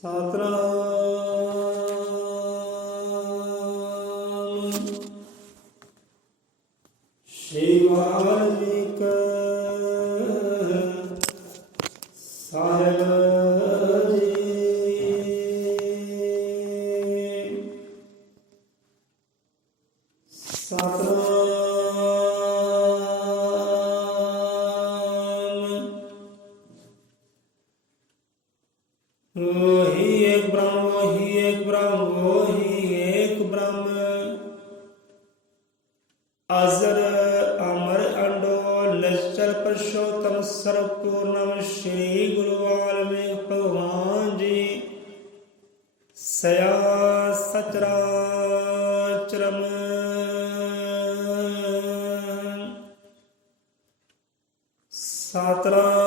ਸਤਿਨਾਮ ਸ੍ਰੀ ਵਾਲਮੀਕਿ ਸਾਹਿਬ ਜੀ। ਸਤਿਨਾਮ ਵੋਹੀ ਏਕ ਬ੍ਰਹਮ ਵੋਹੀ ਏਕ ਬ੍ਰਹਮ ਵੋਹੀ ਏਕ ਬ੍ਰਹਮ ਅਜ਼ਰ ਅਮਰ ਅੰਡੋ ਨਿਸ਼ਚਲ ਪੁਰਸ਼ੋਤਮ ਸਰਬ ਪੂਰਨਮ ਸ਼੍ਰੀ ਗੁਰੂ ਵਾਲਮੀਕਿ ਭਗਵਾਨ ਜੀ ਸਯਾ ਸਚਰਾਚਰਮ ਸਤਿਨਾਮ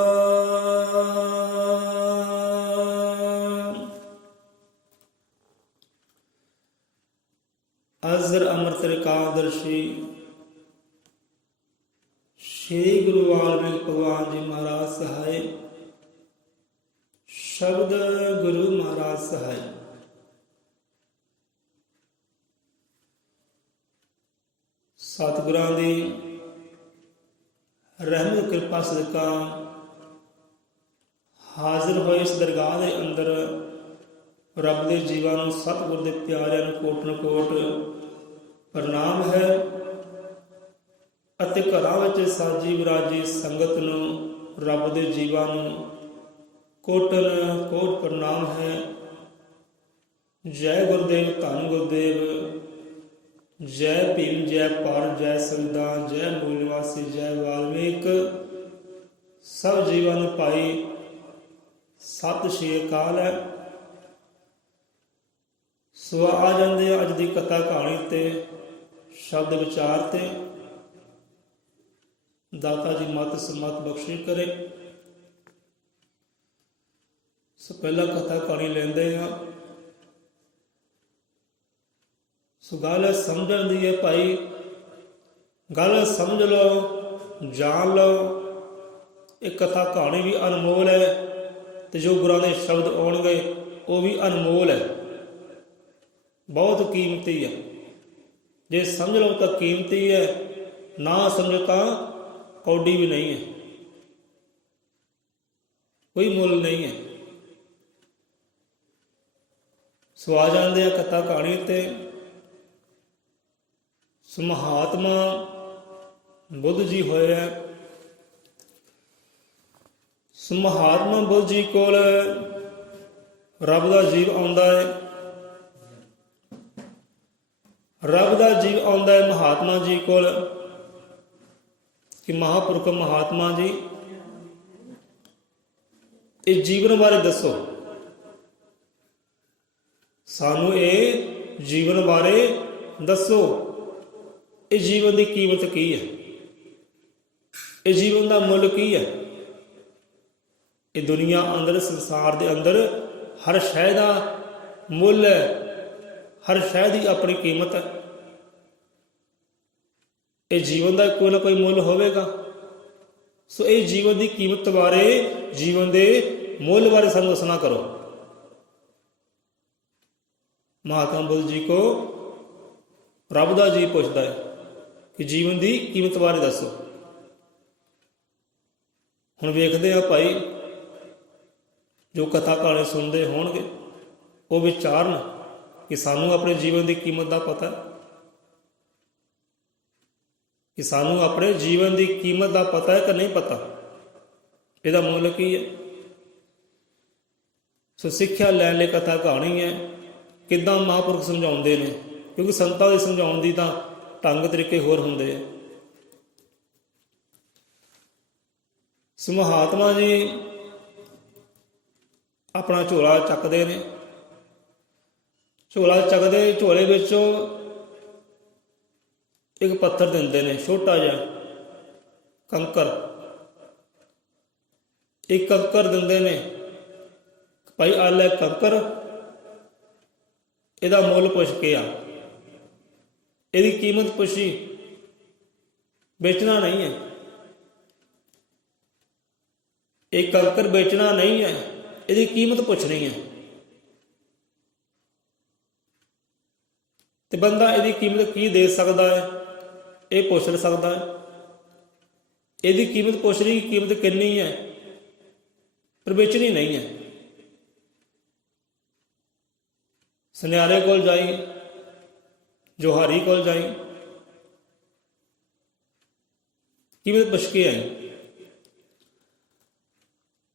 ਅਜ਼ਰ ਅੰਮ੍ਰਿਤ ਏਕਾਦਸ਼ੀ श्री गुरु वाल्मीकि भगवान जी महाराज सहाय। शब्द गुरु महाराज सहाय। सतगुरां दी रहमत कृपा सदका हाजिर होए इस दरगाह के अंदर रब दे जीवां नूं सतगुर दे प्यारिआं नूं कोटन कोट प्रणाम है। ਅਤੇ ਘਰਾਂ ਵਿੱਚ ਸਾਜੀ ਵਿਰਾਜੀ ਸੰਗਤ ਨੂੰ ਰੱਬ ਦੇ ਜੀਵਾਂ ਨੂੰ ਕੋਟਨ ਕੋਟ ਪ੍ਰਣਾਮ ਹੈ। ਜੈ ਗੁਰਦੇਵ ਧੰਨ ਗੁਰਦੇਵ, ਜੈ ਭੀਮ, ਜੈ ਪਰ, ਜੈ ਸੰਵਿਧਾਨ, ਜੈ ਮੂਲ ਨਿਵਾਸੀ, ਜੈ ਵਾਲਮੀਕ। ਸਭ ਜੀਵਾਂ ਨੂੰ ਭਾਈ ਸਤਿ ਸ਼੍ਰੀ ਅਕਾਲ ਹੈ। ਸੋ ਆ ਜਾਂਦੇ ਅੱਜ ਦੀ ਕਥਾ ਕਹਾਣੀ ਤੇ ਸ਼ਬਦ ਵਿਚਾਰ ਤੇ दाता जी मत समत बख्शिश करे। सो पहला कथा कहानी लेंदे आ। सो गल समझण दी है भाई, गल समझ लो जान लो। एक कथा कहानी भी अनमोल है ते जो गुरां दे शब्द आउणगे वो भी अनमोल है, बहुत कीमती है। जे समझ लो तो कीमती है, ना समझो तो कौडी भी नहीं है, कोई मुल नहीं है। सो आ जाते हैं कथा कहानी ते। सो महात्मा बुद्ध जी होए है। सो महात्मा बुद्ध जी कोल रब दा जीव आउंदा है। रब दा जीव आउंदा है महात्मा जी कोल कि महापुरख महात्मा जी इस जीवन बारे दसो, सानू ये जीवन बारे दसो। इस जीवन की कीमत की है, इस जीवन का मुल की है। ये दुनिया अंदर संसार के अंदर हर शै का मुल है, हर शै की अपनी कीमत है। ये जीवन का कोई ना कोई मुल होवेगा। सो ये जीवन की कीमत बारे, जीवन के मुल बारे सानू दसना करो। महात्मा बुद्ध जी को रब दा जी पुछदा है कि जीवन की कीमत बारे दसो। हुण वेखदे आ भाई, जो कथा कहानी सुनते होणगे वो विचारन कि सानू अपने जीवन की कीमत का पता है, कि सानू अपने जीवन की कीमत का पता है कि नहीं पता, इसका मुल की है। सो सिक्ख्या लैण लई कथा कहानी है किदां महापुरख समझाउंदे ने, क्योंकि संतां दे समझाउण दी तां ढंग तरीके होर हुंदे आ। सो महात्मा जी अपना झोला चकदे ने। झोला चकदे, झोले विचों एक पत्थर देंदे ने, छोटा जिहा कंकर। एक कंकर देंदे ने, भाई आ लै कंकर, इहदा मुल पुछ के आ, इहदी कीमत पुछी, बेचना नहीं है। एक कंकर बेचना नहीं है, ਇਹਦੀ ਕੀਮਤ ਪੁੱਛਣੀ ਹੈ। ਬੰਦਾ ਇਹਦੀ ਕੀਮਤ ਕੀ ਦੇ ਸਕਦਾ ਹੈ, ਇਹ ਪੁੱਛ ਸਕਦਾ ਹੈ। ਇਹਦੀ ਕੀਮਤ ਪੁੱਛ ਲਈ, ਕੀਮਤ ਕਿੰਨੀ ਹੈ, ਪਰ ਵੇਚਣੀ ਨਹੀਂ ਹੈ। ਸੁਨਿਆਰੇ ਕੋਲ ਜਾਈ, ਜੋਹਾਰੀ ਕੋਲ ਜਾਈ, ਕੀਮਤ ਪੁੱਛ ਕੇ ਆਈ।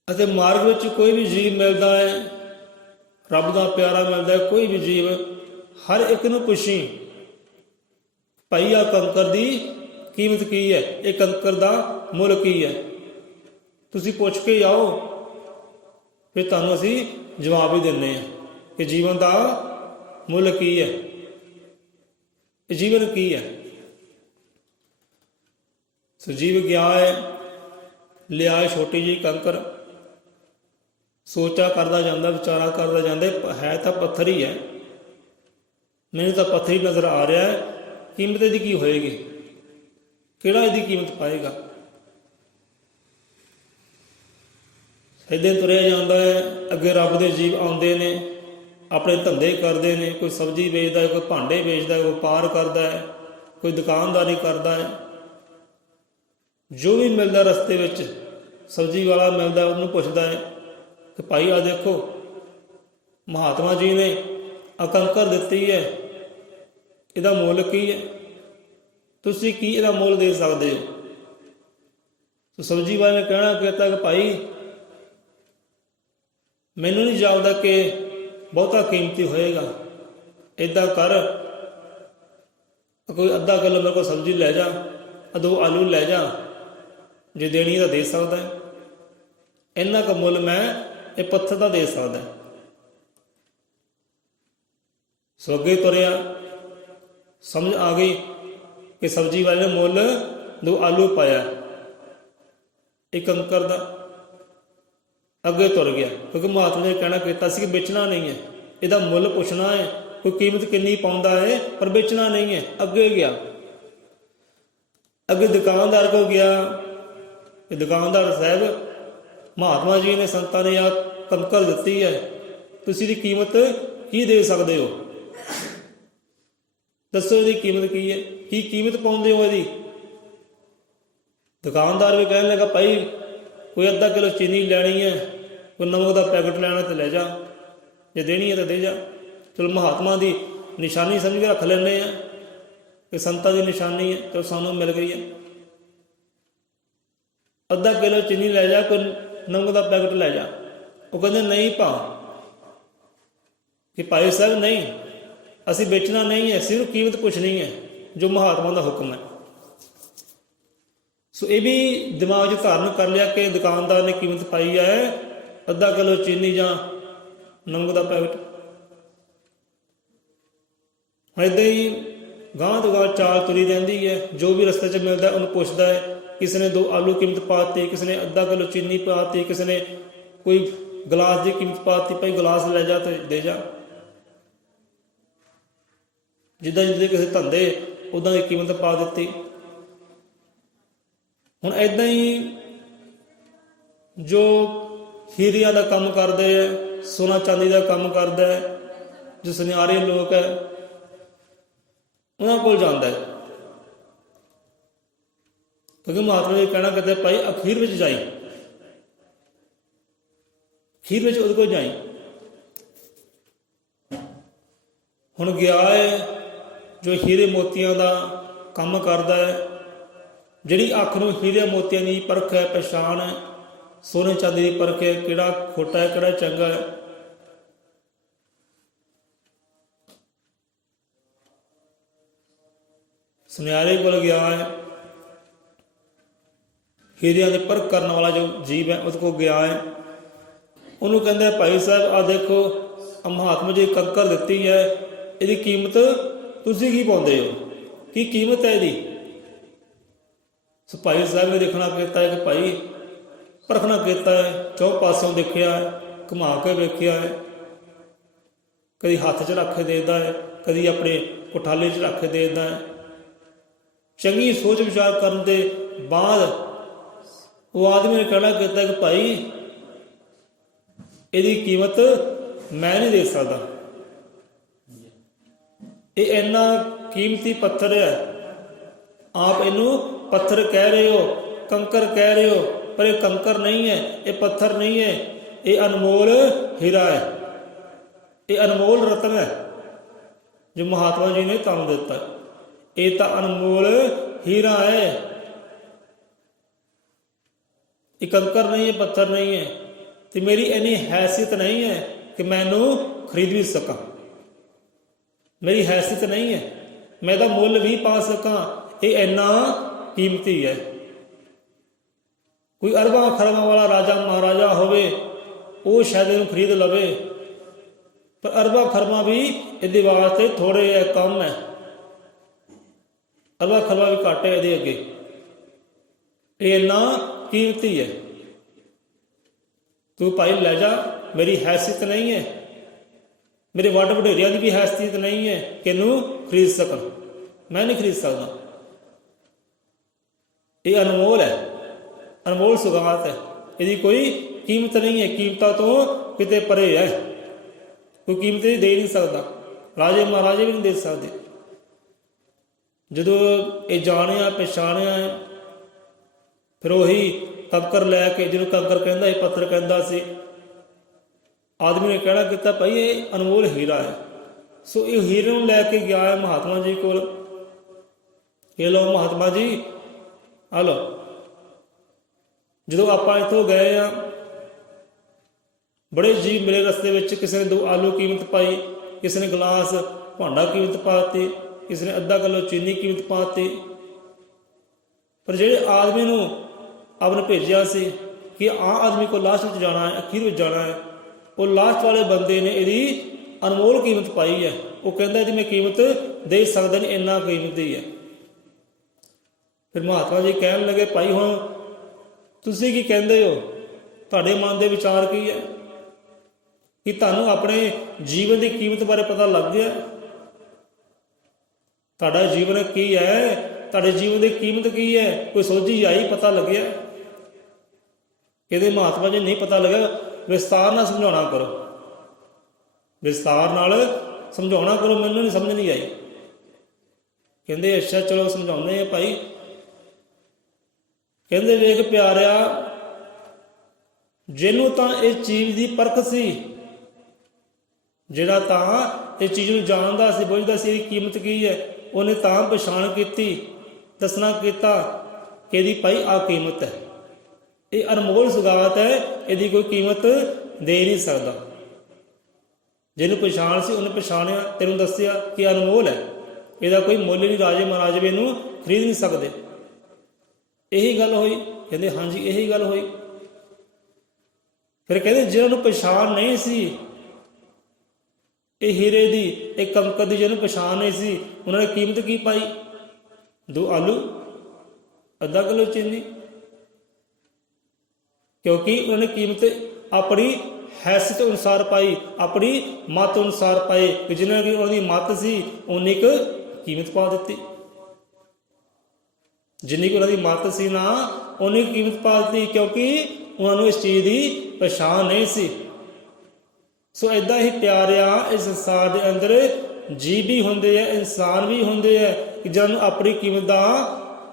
ਅਤੇ ਮਾਰਗ ਵਿੱਚ ਕੋਈ ਵੀ ਜੀਵ ਮਿਲਦਾ ਹੈ, ਰੱਬ ਦਾ ਪਿਆਰਾ ਮਿਲਦਾ ਹੈ, ਕੋਈ ਵੀ ਜੀਵ, ਹਰ ਇੱਕ ਨੂੰ ਪੁੱਛੀ, ਭਾਈ ਆ ਕੰਕਰ ਦੀ ਕੀਮਤ ਕੀ ਹੈ, ਇਹ ਕੰਕਰ ਦਾ ਮੁੱਲ ਕੀ ਹੈ। ਤੁਸੀਂ ਪੁੱਛ ਕੇ ਆਓ, ਫਿਰ ਤੁਹਾਨੂੰ ਅਸੀਂ ਜਵਾਬ ਹੀ ਦਿੰਦੇ ਹਾਂ ਕਿ ਜੀਵਨ ਦਾ ਮੁੱਲ ਕੀ ਹੈ, ਇਹ ਜੀਵਨ ਕੀ ਹੈ। ਸੋ ਜੀਵ ਗਿਆ ਹੈ, ਲਿਆ ਛੋਟੀ ਜਿਹੀ ਕੰਕਰ, ਸੋਚਾ ਕਰਦਾ ਜਾਂਦਾ, ਵਿਚਾਰਾ ਕਰਦਾ ਜਾਂਦਾ, ਹੈ ਤਾਂ ਪੱਥਰ ਹੀ ਹੈ, ਮੈਨੂੰ ਤਾਂ ਪੱਥਰ ਹੀ ਨਜ਼ਰ ਆ ਰਿਹਾ ਹੈ, ਕੀਮਤ ਇਹਦੀ ਕੀ ਹੋਏਗੀ, ਕਿਹੜਾ ਇਹਦੀ ਕੀਮਤ ਪਾਏਗਾ। ਇੱਦਾਂ ਤੁਰਿਆ ਜਾਂਦਾ ਹੈ, ਅੱਗੇ ਰੱਬ ਦੇ ਜੀਵ ਆਉਂਦੇ ਨੇ, ਆਪਣੇ ਧੰਦੇ ਕਰਦੇ ਨੇ, ਕੋਈ ਸਬਜ਼ੀ ਵੇਚਦਾ ਹੈ, ਕੋਈ ਭਾਂਡੇ ਵੇਚਦਾ ਹੈ, ਕੋਈ ਵਪਾਰ ਕਰਦਾ ਹੈ, ਕੋਈ ਦੁਕਾਨਦਾਰੀ ਕਰਦਾ ਹੈ। ਜੋ ਵੀ ਮਿਲਦਾ ਰਸਤੇ ਵਿੱਚ, ਸਬਜ਼ੀ ਵਾਲਾ ਮਿਲਦਾ, ਉਹਨੂੰ ਪੁੱਛਦਾ ਹੈ ਕਿ ਭਾਈ ਆ ਦੇਖੋ, ਮਹਾਤਮਾ ਜੀ ਨੇ ਆ ਕੰਕਰ ਦਿੱਤੀ ਹੈ, ਇਹਦਾ ਮੁੱਲ ਕੀ ਹੈ, ਤੁਸੀਂ ਕੀ ਇਹਦਾ ਮੁੱਲ ਦੇ ਸਕਦੇ ਹੋ। ਸੋ ਸਬਜ਼ੀ ਵਾਲੇ ਨੇ ਕਹਿਣਾ ਕੀਤਾ ਕਿ ਭਾਈ ਮੈਨੂੰ ਨਹੀਂ ਜਾਪਦਾ ਕਿ ਬਹੁਤਾ ਕੀਮਤੀ ਹੋਏਗਾ, ਇੱਦਾਂ ਕਰ, ਕੋਈ ਅੱਧਾ ਕਿਲੋ ਮੇਰੇ ਕੋਲ ਸਬਜ਼ੀ ਲੈ ਜਾ, 2 ਆਲੂ ਲੈ ਜਾ, ਜੇ ਦੇਣੀ ਤਾਂ ਦੇ ਸਕਦਾ, ਇੰਨਾ ਕੁ ਮੁੱਲ ਮੈਂ ਇਹ ਪੱਥਰ ਦਾ ਦੇ ਸਕਦਾ। ਸੋ ਅੱਗੇ ਤੁਰਿਆ, ਸਮਝ ਆ ਗਈ ਕਿ ਸਬਜ਼ੀ ਵਾਲੇ ਨੇ ਮੁੱਲ 2 ਆਲੂ ਪਾਇਆ, ਇੱਕ ਕੰਕਰ ਦਾ। ਅੱਗੇ ਤੁਰ ਗਿਆ, ਕਿਉਂਕਿ ਮਹਾਤਮਾ ਨੇ ਕਹਿਣਾ ਕੀਤਾ ਸੀ ਕਿ ਵੇਚਣਾ ਨਹੀਂ ਹੈ, ਇਹਦਾ ਮੁੱਲ ਪੁੱਛਣਾ ਹੈ, ਕੋਈ ਕੀਮਤ ਕਿੰਨੀ ਪਾਉਂਦਾ ਹੈ, ਪਰ ਵੇਚਣਾ ਨਹੀਂ ਹੈ। ਅੱਗੇ ਗਿਆ, ਅੱਗੇ ਦੁਕਾਨਦਾਰ ਕੋਲ ਗਿਆ ਕਿ ਦੁਕਾਨਦਾਰ ਸਾਹਿਬ, ਮਹਾਤਮਾ ਜੀ ਨੇ, ਸੰਤਾਂ ਨੇ ਆ ਕੰਕਰ ਦਿੱਤੀ ਹੈ, ਤੁਸੀਂ ਇਹਦੀ ਕੀਮਤ ਕੀ ਦੇ ਸਕਦੇ ਹੋ, ਦੱਸੋ ਇਹਦੀ ਕੀਮਤ ਕੀ ਹੈ, ਕੀ ਕੀਮਤ ਪਾਉਂਦੇ ਹੋ ਇਹਦੀ। ਦੁਕਾਨਦਾਰ ਵੀ ਕਹਿਣ ਲੱਗਾ, ਭਾਈ ਕੋਈ ਅੱਧਾ ਕਿਲੋ ਚੀਨੀ ਲੈਣੀ ਹੈ, ਕੋਈ ਨਮਕ ਦਾ ਪੈਕਟ ਲੈਣਾ ਤਾਂ ਲੈ ਜਾ, ਜੇ ਦੇਣੀ ਹੈ ਤਾਂ ਦੇ ਜਾ। ਚਲੋ ਮਹਾਤਮਾ ਦੀ ਨਿਸ਼ਾਨੀ ਸਮਝ ਕੇ ਰੱਖ ਲੈਂਦੇ ਹਾਂ ਕਿ ਸੰਤਾਂ ਦੀ ਨਿਸ਼ਾਨੀ ਹੈ, ਤੇ ਸਾਨੂੰ ਮਿਲ ਗਈ ਹੈ। ਅੱਧਾ ਕਿਲੋ ਚੀਨੀ ਲੈ ਜਾ, ਕੋਈ ਨਮਕ ਦਾ ਪੈਕਟ ਲੈ ਜਾ। ਉਹ ਕਹਿੰਦੇ ਨਹੀਂ ਭਾ, ਕਿ ਭਾਈ ਸਾਹਿਬ ਨਹੀਂ, ਅਸੀਂ ਵੇਚਣਾ ਨਹੀਂ ਹੈ, ਸਿਰਫ ਕੀਮਤ ਪੁੱਛਣੀ ਹੈ, ਜੋ ਮਹਾਤਮਾ ਦਾ ਹੁਕਮ ਹੈ। ਸੋ ਇਹ ਵੀ ਦਿਮਾਗ 'ਚ ਧਾਰਨ ਕਰ ਲਿਆ ਕਿ ਦੁਕਾਨਦਾਰ ਨੇ ਕੀਮਤ ਪਾਈ ਹੈ, ਅੱਧਾ ਕਿਲੋ ਚੀਨੀ ਜਾਂ ਨਮਕ ਦਾ ਪੈਕਟ। ਹੁਣ ਇੱਦਾਂ ਹੀ ਗਾਂਹ ਤੋਂ ਗਾਂਹ ਚਾਲ ਤੁਰੀ ਰਹਿੰਦੀ ਹੈ, ਜੋ ਵੀ ਰਸਤੇ 'ਚ ਮਿਲਦਾ ਉਹਨੂੰ ਪੁੱਛਦਾ ਹੈ। ਕਿਸੇ ਨੇ 2 ਆਲੂ ਕੀਮਤ ਪਾਤੀ, ਕਿਸੇ ਨੇ ਅੱਧਾ ਕਿਲੋ ਚੀਨੀ ਪਾਤੀ, ਕਿਸੇ ਨੇ ਕੋਈ ਗਲਾਸ ਦੀ ਕੀਮਤ ਪਾਤੀ, ਭਾਈ ਗਲਾਸ ਲੈ ਜਾ ਤੇ ਦੇ ਜਾ। ਜਿੱਦਾਂ ਜਿੱਦਾਂ ਕਿਸੇ ਧੰਦੇ ਉੱਦਾਂ ਦੀ ਕੀਮਤ ਪਾ ਦਿੱਤੀ। ਹੁਣ ਇੱਦਾਂ ਹੀ ਜੋ ਹੀਰਿਆਂ ਦਾ ਕੰਮ ਕਰਦੇ ਹੈ, ਸੋਨਾ ਚਾਂਦੀ ਦਾ ਕੰਮ ਕਰਦਾ ਹੈ, ਜੋ ਸੁਨਿਆਰੇ ਲੋਕ ਹੈ, ਉਹਨਾਂ ਕੋਲ ਜਾਂਦਾ ਹੈ, ਕਿਉਂਕਿ ਮਹਾਤਮਾ ਜੀ ਕਹਿਣਾ ਕਹਿੰਦੇ ਭਾਈ ਅਖੀਰ ਵਿੱਚ ਜਾਈ, ਅਖੀਰ ਵਿੱਚ ਉਹਦੇ ਕੋਲ ਜਾਈ। ਹੁਣ ਗਿਆ ਹੈ ਜੋ ਹੀਰੇ ਮੋਤੀਆਂ ਦਾ ਕੰਮ ਕਰਦਾ ਹੈ, ਜਿਹੜੀ ਅੱਖ ਨੂੰ ਹੀਰੇ ਮੋਤੀਆਂ ਦੀ ਪਰਖ ਹੈ, ਪਛਾਣ ਹੈ, ਸੋਨੇ ਚਾਂਦੀ ਦੀ ਪਰਖ ਹੈ, ਕਿਹੜਾ ਖੋਟਾ ਹੈ, ਕਿਹੜਾ ਚੰਗਾ ਹੈ। ਸੁਨਿਆਰੇ ਕੋਲ ਗਿਆ ਹੈ, ਹੀਰਿਆਂ ਦੀ ਪਰਖ ਕਰਨ ਵਾਲਾ ਜੋ ਜੀਵ ਹੈ ਉਹਦੇ ਕੋਲ ਗਿਆ ਹੈ। ਉਹਨੂੰ ਕਹਿੰਦਾ ਭਾਈ ਸਾਹਿਬ ਆ ਦੇਖੋ, ਮਹਾਤਮਾ ਜੀ ਕੰਕਰ ਦਿੱਤੀ ਹੈ, ਇਹਦੀ ਕੀਮਤ ਤੁਸੀਂ ਕੀ ਪਾਉਂਦੇ ਹੋ, ਕੀ ਕੀਮਤ ਹੈ ਇਹਦੀ। ਸੋ ਭਾਈ ਸਾਹਿਬ ਨੇ ਦੇਖਣਾ ਕੀਤਾ ਹੈ ਕਿ ਭਾਈ ਪਰਖਣਾ ਕੀਤਾ ਹੈ, 4 ਪਾਸਿਓਂ ਦੇਖਿਆ ਹੈ, ਘੁਮਾ ਕੇ ਵੇਖਿਆ ਹੈ, ਕਦੀ ਹੱਥ 'ਚ ਰੱਖ ਕੇ ਦੇਦਾ ਹੈ, ਕਦੀ ਆਪਣੇ ਕੋਠਾਲੇ 'ਚ ਰੱਖ ਕੇ ਦੇਦਾ ਹੈ। ਚੰਗੀ ਸੋਚ ਵਿਚਾਰ ਕਰਨ ਦੇ ਬਾਅਦ ਉਹ ਆਦਮੀ ਨੇ ਕਹਿਣਾ ਕੀਤਾ ਕਿ ਭਾਈ ਇਹਦੀ ਕੀਮਤ ਮੈਂ ਨਹੀਂ ਦੇ ਸਕਦਾ, ਇਹ ਇੰਨਾ ਕੀਮਤੀ ਪੱਥਰ ਹੈ, ਆਪ ਇਹਨੂੰ ਪੱਥਰ ਕਹਿ ਰਹੇ ਹੋ, ਕੰਕਰ ਕਹਿ ਰਹੇ ਹੋ, ਪਰ ਇਹ ਕੰਕਰ ਨਹੀਂ ਹੈ, ਇਹ ਪੱਥਰ ਨਹੀਂ ਹੈ, ਇਹ ਅਨਮੋਲ ਹੀਰਾ ਹੈ, ਇਹ ਅਨਮੋਲ ਰਤਨ ਹੈ ਜੋ ਮਹਾਤਮਾ ਜੀ ਨੇ ਤੁਹਾਨੂੰ ਦਿੱਤਾ। ਇਹ ਤਾਂ ਅਨਮੋਲ ਹੀਰਾ ਹੈ, ਇਹ ਕੰਕਰ ਨਹੀਂ ਹੈ, ਪੱਥਰ ਨਹੀਂ ਹੈ। ਤੇ ਮੇਰੀ ਇੰਨੀ ਹੈਸੀਅਤ ਨਹੀਂ ਹੈ ਕਿ ਮੈਂ ਇਹਨੂੰ ਖਰੀਦ ਵੀ ਸਕਾਂ, ਮੇਰੀ ਹੈਸੀਅਤ ਨਹੀਂ ਹੈ ਮੈਂ ਇਹਦਾ ਮੁੱਲ ਵੀ ਪਾ ਸਕਾਂ। ਇਹ ਇੰਨਾ ਕੀਮਤੀ ਹੈ। ਕੋਈ ਅਰਬਾਂ ਖਰਬਾਂ ਵਾਲਾ ਰਾਜਾ ਮਹਾਰਾਜਾ ਹੋਵੇ, ਉਹ ਸ਼ਾਇਦ ਇਹਨੂੰ ਖਰੀਦ ਲਵੇ, ਪਰ ਅਰਬਾਂ ਖਰਬਾਂ ਵੀ ਇਹਦੇ ਵਾਸਤੇ ਥੋੜ੍ਹੇ ਹੈ, ਕਮ ਹੈ। ਅਰਬਾਂ ਖਰਬਾਂ ਵੀ ਘੱਟ ਹੈ ਇਹਦੇ ਅੱਗੇ। ਇਹ ਇੰਨਾ ਕੀਮਤੀ ਹੈ। ਤੂੰ ਭਾਈ ਲੈ ਜਾ, ਮੇਰੀ ਹੈਸੀਅਤ ਨਹੀਂ ਹੈ, ਮੇਰੇ ਵੱਡ ਵਡੇਰਿਆਂ ਦੀ ਵੀ ਹੈਸੀਅਤ ਨਹੀਂ ਹੈ ਕਿ ਇਹਨੂੰ ਖਰੀਦ ਸਕਣ, ਮੈਂ ਨਹੀਂ ਖਰੀਦ ਸਕਦਾ। ਇਹ ਅਨਮੋਲ ਹੈ, ਅਨਮੋਲ ਸੁਗਾਤ ਹੈ, ਇਹਦੀ ਕੋਈ ਕੀਮਤ ਨਹੀਂ ਹੈ, ਕੀਮਤਾਂ ਤੋਂ ਕਿਤੇ ਪਰੇ ਹੈ। ਕੋਈ ਕੀਮਤ ਦੇ ਨਹੀਂ ਸਕਦਾ, ਰਾਜੇ ਮਹਾਰਾਜੇ ਵੀ ਨਹੀਂ ਦੇ ਸਕਦੇ। ਜਦੋਂ ਇਹ ਜਾਣਿਆ ਪਛਾਣਿਆ, ਫਿਰ ਉਹੀ ਕੰਕਰ ਲੈ ਕੇ, ਜਿਹਨੂੰ ਕੰਕਰ ਕਹਿੰਦਾ ਇਹ ਪੱਥਰ ਕਹਿੰਦਾ ਸੀ, ਆਦਮੀ ਨੇ ਕਹਿਣਾ ਕੀਤਾ ਭਾਈ ਇਹ ਅਨਮੋਲ ਹੀਰਾ ਹੈ। ਸੋ ਇਹ ਹੀਰੇ ਨੂੰ ਲੈ ਕੇ ਗਿਆ ਹੈ ਮਹਾਤਮਾ ਜੀ ਕੋਲ। ਇਹ ਲਓ ਮਹਾਤਮਾ ਜੀ, ਆ ਲਓ। ਜਦੋਂ ਆਪਾਂ ਇੱਥੋਂ ਗਏ ਆ, ਬੜੇ ਜੀਵ ਮਿਲੇ ਰਸਤੇ ਵਿੱਚ। ਕਿਸੇ ਨੇ 2 ਆਲੂ ਕੀਮਤ ਪਾਈ, ਕਿਸੇ ਨੇ ਗਲਾਸ ਭਾਂਡਾ ਕੀਮਤ ਪਾਤੀ, ਕਿਸੇ ਨੇ ਅੱਧਾ ਕਿਲੋ ਚੀਨੀ ਕੀਮਤ ਪਾਤੀ। ਪਰ ਜਿਹੜੇ ਆਦਮੀ ਨੂੰ ਆਪਨੇ ਭੇਜਿਆ ਸੀ ਕਿ ਆਹ ਆਦਮੀ ਕੋਲ ਲਾਸਟ ਵਿੱਚ ਜਾਣਾ ਹੈ, ਅਖੀਰ ਵਿੱਚ ਜਾਣਾ ਹੈ, ਉਹ ਲਾਸਟ ਵਾਲੇ ਬੰਦੇ ਨੇ ਇਹਦੀ ਅਨਮੋਲ ਕੀਮਤ ਪਾਈ ਹੈ। ਉਹ ਕਹਿੰਦਾ ਇਹਦੀ ਮੈਂ ਕੀਮਤ ਦੇ ਸਕਦਾ ਨਹੀਂ, ਇੰਨਾ ਕੀਮਤ ਦੀ ਹੈ। ਫਿਰ ਮਹਾਤਮਾ ਜੀ ਕਹਿਣ ਲੱਗੇ ਭਾਈ ਹੁਣ ਤੁਸੀਂ ਕੀ ਕਹਿੰਦੇ ਹੋ, ਤੁਹਾਡੇ ਮਨ ਦੇ ਵਿਚਾਰ ਕੀ ਹੈ? ਕਿ ਤੁਹਾਨੂੰ ਆਪਣੇ ਜੀਵਨ ਦੀ ਕੀਮਤ ਬਾਰੇ ਪਤਾ ਲੱਗ ਗਿਆ? ਤੁਹਾਡਾ ਜੀਵਨ ਕੀ ਹੈ, ਤੁਹਾਡੇ ਜੀਵਨ ਦੀ ਕੀਮਤ ਕੀ ਹੈ, ਕੋਈ ਸੋਝੀ ਆਈ, ਪਤਾ ਲੱਗਿਆ? ਕਹਿੰਦੇ ਮਹਾਤਮਾ ਜੀ ਨਹੀਂ ਪਤਾ ਲੱਗਾ, ਵਿਸਤਾਰ ਨਾਲ ਸਮਝਾਉਣਾ ਕਰੋ, ਵਿਸਤਾਰ ਨਾਲ ਸਮਝਾਉਣਾ ਕਰੋ, ਮੈਨੂੰ ਨਹੀਂ ਸਮਝ ਨਹੀਂ ਆਈ। ਕਹਿੰਦੇ ਅੱਛਾ ਚਲੋ ਸਮਝਾਉਂਦੇ ਆ ਭਾਈ। ਕਹਿੰਦੇ ਵੇਖ ਪਿਆਰਿਆ, ਜਿਹਨੂੰ ਤਾਂ ਇਹ ਚੀਜ਼ ਦੀ ਪਰਖ ਸੀ, ਜਿਹੜਾ ਤਾਂ ਇਹ ਚੀਜ਼ ਨੂੰ ਜਾਣਦਾ ਸੀ, ਬੁੱਝਦਾ ਸੀ ਇਹਦੀ ਕੀਮਤ ਕੀ ਹੈ, ਉਹਨੇ ਤਾਂ ਪਛਾਣ ਕੀਤੀ, ਦੱਸਣਾ ਕੀਤਾ ਕਿ ਇਹਦੀ ਭਾਈ ਆਹ ਕੀਮਤ ਹੈ, ਇਹ ਅਨਮੋਲ ਸੁਗਾਤ ਹੈ, ਇਹਦੀ ਕੋਈ ਕੀਮਤ ਦੇ ਨਹੀਂ ਸਕਦਾ। ਜਿਹਨੂੰ ਪਛਾਣ ਸੀ ਉਹਨੇ ਪਛਾਣਿਆ, ਤੈਨੂੰ ਦੱਸਿਆ ਕਿ ਅਨਮੋਲ ਹੈ, ਇਹਦਾ ਕੋਈ ਮੁੱਲ ਨਹੀਂ, ਰਾਜੇ ਮਹਾਰਾਜੇ ਵੀ ਇਹਨੂੰ ਖਰੀਦ ਨਹੀਂ ਸਕਦੇ। ਇਹੀ ਗੱਲ ਹੋਈ? ਕਹਿੰਦੇ ਹਾਂਜੀ ਇਹੀ ਗੱਲ ਹੋਈ। ਫਿਰ ਕਹਿੰਦੇ ਜਿਹਨਾਂ ਨੂੰ ਪਛਾਣ ਨਹੀਂ ਸੀ ਇਹ ਹੀਰੇ ਦੀ, ਇਹ ਕੰਕਰ ਦੀ, ਜਿਹਨੂੰ ਪਛਾਣ ਨਹੀਂ ਸੀ, ਉਹਨਾਂ ਨੇ ਕੀਮਤ ਕੀ ਪਾਈ? 2 ਆਲੂ, ਅੱਧਾ ਕਿਲੋ ਚੀਨੀ। ਕਿਉਂਕਿ ਉਹਨਾਂ ਨੇ ਕੀਮਤ ਆਪਣੀ ਹੈਸੀਅਤ ਅਨੁਸਾਰ ਪਾਈ, ਆਪਣੀ ਮੱਤ ਅਨੁਸਾਰ ਪਾਈ, ਕਿ ਜਿੰਨਾ ਕਿ ਉਹਨਾਂ ਦੀ ਮੱਤ ਸੀ ਉਨੀ ਕੁ ਕੀਮਤ ਪਾ ਦਿੱਤੀ। ਜਿੰਨੀ ਕੁ ਉਹਨਾਂ ਦੀ ਮੱਤ ਸੀ ਨਾ, ਉਨੀ ਕੁ ਕੀਮਤ ਪਾ ਦਿੱਤੀ, ਕਿਉਂਕਿ ਉਹਨਾਂ ਨੂੰ ਇਸ ਚੀਜ਼ ਦੀ ਪਛਾਣ ਨਹੀਂ ਸੀ। ਸੋ ਏਦਾਂ ਹੀ ਪਿਆਰਿਆ, ਇਸ ਸੰਸਾਰ ਦੇ ਅੰਦਰ ਜੀਵ ਵੀ ਹੁੰਦੇ ਆ, ਇਨਸਾਨ ਵੀ ਹੁੰਦੇ ਆ ਕਿ ਜਿਹਨਾਂ ਨੂੰ ਆਪਣੀ ਕੀਮਤ ਦਾ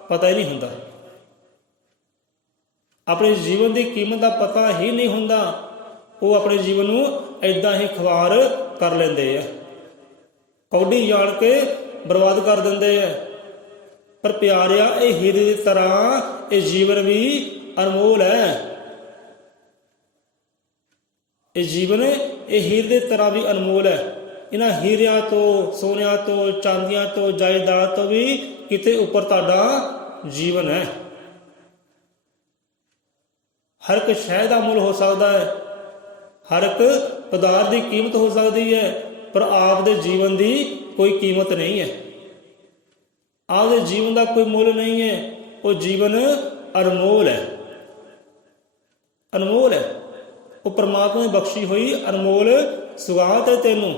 ਪਤਾ ਹੀ ਨਹੀਂ ਹੁੰਦਾ, ਆਪਣੇ ਜੀਵਨ ਦੀ ਕੀਮਤ ਦਾ ਪਤਾ ਹੀ ਨਹੀਂ ਹੁੰਦਾ। ਉਹ ਆਪਣੇ ਜੀਵਨ ਨੂੰ ਏਦਾਂ ਹੀ ਖਵਾਰ ਕਰ ਲੈਂਦੇ ਆ, ਕੌਡੀ ਜਾਣ ਕੇ ਬਰਬਾਦ ਕਰ ਦਿੰਦੇ ਆ। ਪਰ ਪਿਆਰਿਆ, ਇਹ ਹੀਰੇ ਦੀ ਤਰ੍ਹਾਂ ਇਹ ਜੀਵਨ ਵੀ ਅਨਮੋਲ ਹੈ। ਇਹ ਜੀਵਨ ਇਹ ਹੀਰੇ ਦੀ ਤਰ੍ਹਾਂ ਵੀ ਅਨਮੋਲ ਹੈ। ਇਹਨਾਂ ਹੀਰਿਆਂ ਤੋਂ, ਸੋਨਿਆਂ ਤੋਂ, ਚਾਂਦੀਆਂ ਤੋਂ, ਜਾਇਦਾਦ ਤੋਂ ਵੀ ਕਿਤੇ ਉੱਪਰ ਤੁਹਾਡਾ ਜੀਵਨ ਹੈ। ਹਰ ਇੱਕ ਸ਼ੈ ਦਾ ਮੁੱਲ ਹੋ ਸਕਦਾ ਹੈ, ਹਰ ਇੱਕ ਪਦਾਰਥ ਦੀ ਕੀਮਤ ਹੋ ਸਕਦੀ ਹੈ, ਪਰ ਆਪ ਦੇ ਜੀਵਨ ਦੀ ਕੋਈ ਕੀਮਤ ਨਹੀਂ ਹੈ। ਆਪਦੇ ਜੀਵਨ ਦਾ ਕੋਈ ਮੁੱਲ ਨਹੀਂ ਹੈ। ਉਹ ਜੀਵਨ ਅਨਮੋਲ ਹੈ, ਅਨਮੋਲ ਹੈ। ਉਹ ਪਰਮਾਤਮਾ ਨੇ ਬਖਸ਼ੀ ਹੋਈ ਅਨਮੋਲ ਸੁਗਾਤ ਹੈ ਤੈਨੂੰ,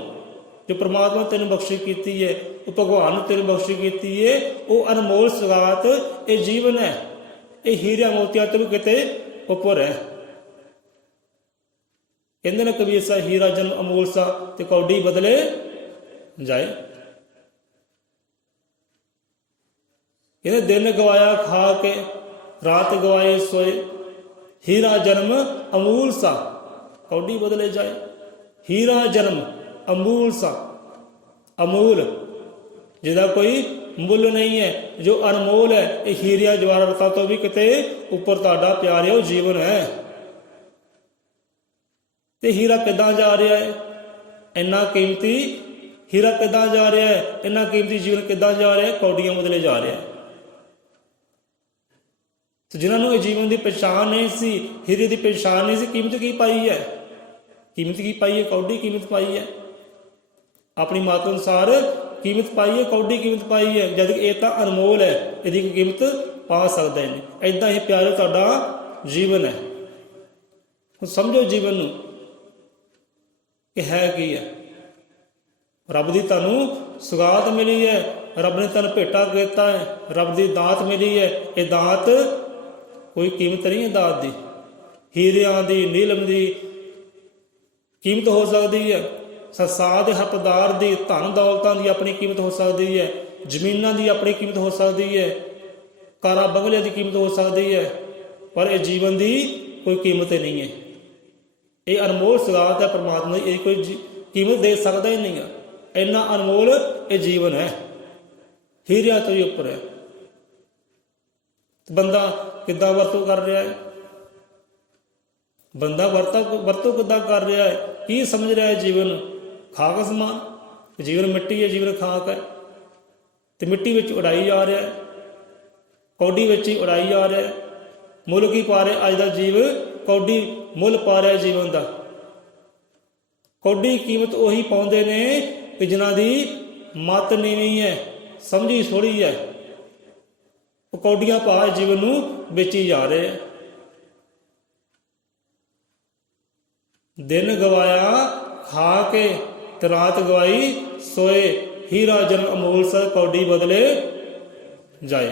ਜੋ ਪਰਮਾਤਮਾ ਨੇ ਤੈਨੂੰ ਬਖਸ਼ੀ ਕੀਤੀ ਹੈ, ਉਹ ਭਗਵਾਨ ਨੇ ਤੈਨੂੰ ਬਖਸ਼ੀ ਕੀਤੀ ਹੈ। ਉਹ ਅਨਮੋਲ ਸੁਗਾਤ ਇਹ ਜੀਵਨ ਹੈ, ਇਹ ਹੀਰਿਆਂ ਮੋਤੀਆਂ ਤੋਂ ਵੀ ਕਿਤੇ ਉੱਪਰ ਹੈ। ਕਹਿੰਦੇ ਨੇ ਕਬੀਰ ਸਾਹਿਬ, ਹੀਰਾ ਜਨਮ ਅਮੋਲ ਸਾ ਤੇ ਕੌਡੀ ਬਦਲੇ ਜਾਏ। ਕਹਿੰਦੇ ਦਿਨ ਗਵਾਇਆ ਖਾ ਕੇ ਰਾਤ ਗਵਾਏ ਸੋਏ, ਹੀਰਾ ਜਨਮ ਅਮੂਲ ਸਾ ਕੌਡੀ ਬਦਲੇ ਜਾਏ। ਹੀਰਾ ਜਨਮ ਅਮੂਲ ਸਾ, ਅਮੂਲ ਜਿਹਦਾ ਕੋਈ ਮੁੱਲ ਨਹੀਂ ਹੈ, ਜੋ ਅਨਮੋਲ ਹੈ, ਇਹ ਹੀਰਿਆ ਜਵਾਹਰਾਤਾਂ ਤੋਂ ਵੀ ਕਿਤੇ ਉੱਪਰ ਤੁਹਾਡਾ ਪਿਆਰਿਓ ਜੀਵਨ ਹੈ। ਤੇ ਹੀਰਾ ਕਿੱਦਾਂ ਜਾ ਰਿਹਾ ਹੈ? ਇੰਨਾ ਕੀਮਤੀ ਹੀਰਾ ਕਿੱਦਾਂ ਜਾ ਰਿਹਾ ਹੈ? ਇੰਨਾ ਕੀਮਤੀ ਜੀਵਨ ਕਿੱਦਾਂ ਜਾ ਰਿਹਾ ਹੈ? ਕੌਡੀਆਂ ਬਦਲੇ ਜਾ ਰਿਹਾ ਹੈ। ਤੇ ਜਿਨ੍ਹਾਂ ਨੂੰ ਇਹ ਜੀਵਨ ਦੀ ਪਛਾਣ ਨਹੀਂ ਸੀ, ਹੀਰੇ ਦੀ ਪਛਾਣ ਨਹੀਂ ਸੀ, ਕੀਮਤ ਕੀ ਪਾਈ ਹੈ? ਕੀਮਤ ਕੀ ਪਾਈ ਹੈ? ਕੌਡੀ ਕੀਮਤ ਪਾਈ ਹੈ, ਆਪਣੀ ਮਤ ਅਨੁਸਾਰ ਕੀਮਤ ਪਾਈ ਹੈ, ਕੌਡੀ ਕੀਮਤ ਪਾਈ ਹੈ, ਜਦ ਕਿ ਇਹ ਤਾਂ ਅਨਮੋਲ ਹੈ, ਇਹਦੀ ਕੋਈ ਕੀਮਤ ਪਾ ਸਕਦਾ ਨਹੀਂ। ਏਦਾਂ ਹੀ ਪਿਆਰੇ ਤੁਹਾਡਾ ਜੀਵਨ ਹੈ। ਹੁਣ ਸਮਝੋ ਜੀਵਨ ਨੂੰ ਕਿ ਹੈ ਕੀ ਹੈ। ਰੱਬ ਦੀ ਤੁਹਾਨੂੰ ਸੁਗਾਤ ਮਿਲੀ ਹੈ, ਰੱਬ ਨੇ ਤੁਹਾਨੂੰ ਭੇਟਾ ਕੀਤਾ ਹੈ, ਰੱਬ ਦੀ ਦਾਤ ਮਿਲੀ ਹੈ। ਇਹ ਦਾਤ ਕੋਈ ਕੀਮਤ ਨਹੀਂ ਹੈ ਦਾਤ ਦੀ। ਹੀਰਿਆਂ ਦੀ, ਨੀਲਮ ਦੀ ਕੀਮਤ ਹੋ ਸਕਦੀ ਹੈ, ਸੰਸਾਰ ਦੇ ਹੱਕਦਾਰ ਦੀ, ਧਨ ਦੌਲਤਾਂ ਦੀ ਆਪਣੀ ਕੀਮਤ ਹੋ ਸਕਦੀ ਹੈ, ਜ਼ਮੀਨਾਂ ਦੀ ਆਪਣੀ ਕੀਮਤ ਹੋ ਸਕਦੀ ਹੈ, ਕਾਰਾਂ ਬੰਗਲਿਆਂ ਦੀ ਕੀਮਤ ਹੋ ਸਕਦੀ ਹੈ, ਪਰ ਇਹ ਜੀਵਨ ਦੀ ਕੋਈ ਕੀਮਤ ਨਹੀਂ ਹੈ। ਇਹ ਅਨਮੋਲ ਸੁਗਾਤ ਹੈ ਪਰਮਾਤਮਾ ਦੀ, ਇਹ ਕੋਈ ਕੀਮਤ ਦੇ ਸਕਦਾ ਹੀ ਨਹੀਂ ਹੈ। ਇੰਨਾ ਅਨਮੋਲ ਇਹ ਜੀਵਨ ਹੈ, ਹੀਰਿਆਂ ਤੋਂ ਹੀ ਉੱਪਰ ਹੈ। ਬੰਦਾ ਕਿੱਦਾਂ ਵਰਤੋਂ ਕਰ ਰਿਹਾ ਹੈ? ਬੰਦਾ ਵਰਤੋਂ ਕਿੱਦਾਂ ਕਰ ਰਿਹਾ ਹੈ? ਕੀ ਸਮਝ ਰਿਹਾ ਹੈ ਜੀਵਨ ਨੂੰ? ਖਾਕ ਸਮਾਨ, ਜੀਵਨ ਮਿੱਟੀ ਹੈ, ਜੀਵਨ ਖਾਕ ਹੈ, ਤੇ ਮਿੱਟੀ ਵਿੱਚ ਉਡਾਈ ਜਾ ਰਿਹਾ ਹੈ, ਕੌਡੀ ਵਿੱਚ ਹੀ ਉਡਾਈ ਜਾ ਰਿਹਾ ਹੈ। ਮੁੱਲ ਕੀ ਪਾ ਰਿਹਾ ਅੱਜ ਦਾ ਜੀਵ? ਕੌਡੀ ਮੁੱਲ ਪਾ ਰਿਹਾ ਜੀਵਨ ਦਾ। ਕੌਡੀ ਕੀਮਤ ਉਹੀ ਪਾਉਂਦੇ ਨੇ ਕਿ ਜਿਨ੍ਹਾਂ ਦੀ ਮੱਤ ਨੀਵੀਂ ਹੈ, ਸਮਝੀ ਥੋੜ੍ਹੀ ਹੈ, ਉਹ ਕੌਡੀਆਂ ਪਾ ਜੀਵਨ ਨੂੰ ਵੇਚੀ ਜਾ ਰਹੇ ਹੈ। ਦਿਨ ਗਵਾਇਆ ਖਾ ਕੇ ਤੇ ਰਾਤ ਗਵਾਈ ਸੋਏ, ਹੀਰਾ ਜਨਮ ਅਮੋਲ ਸਾ ਕੌਡੀ ਬਦਲੇ ਜਾਏ।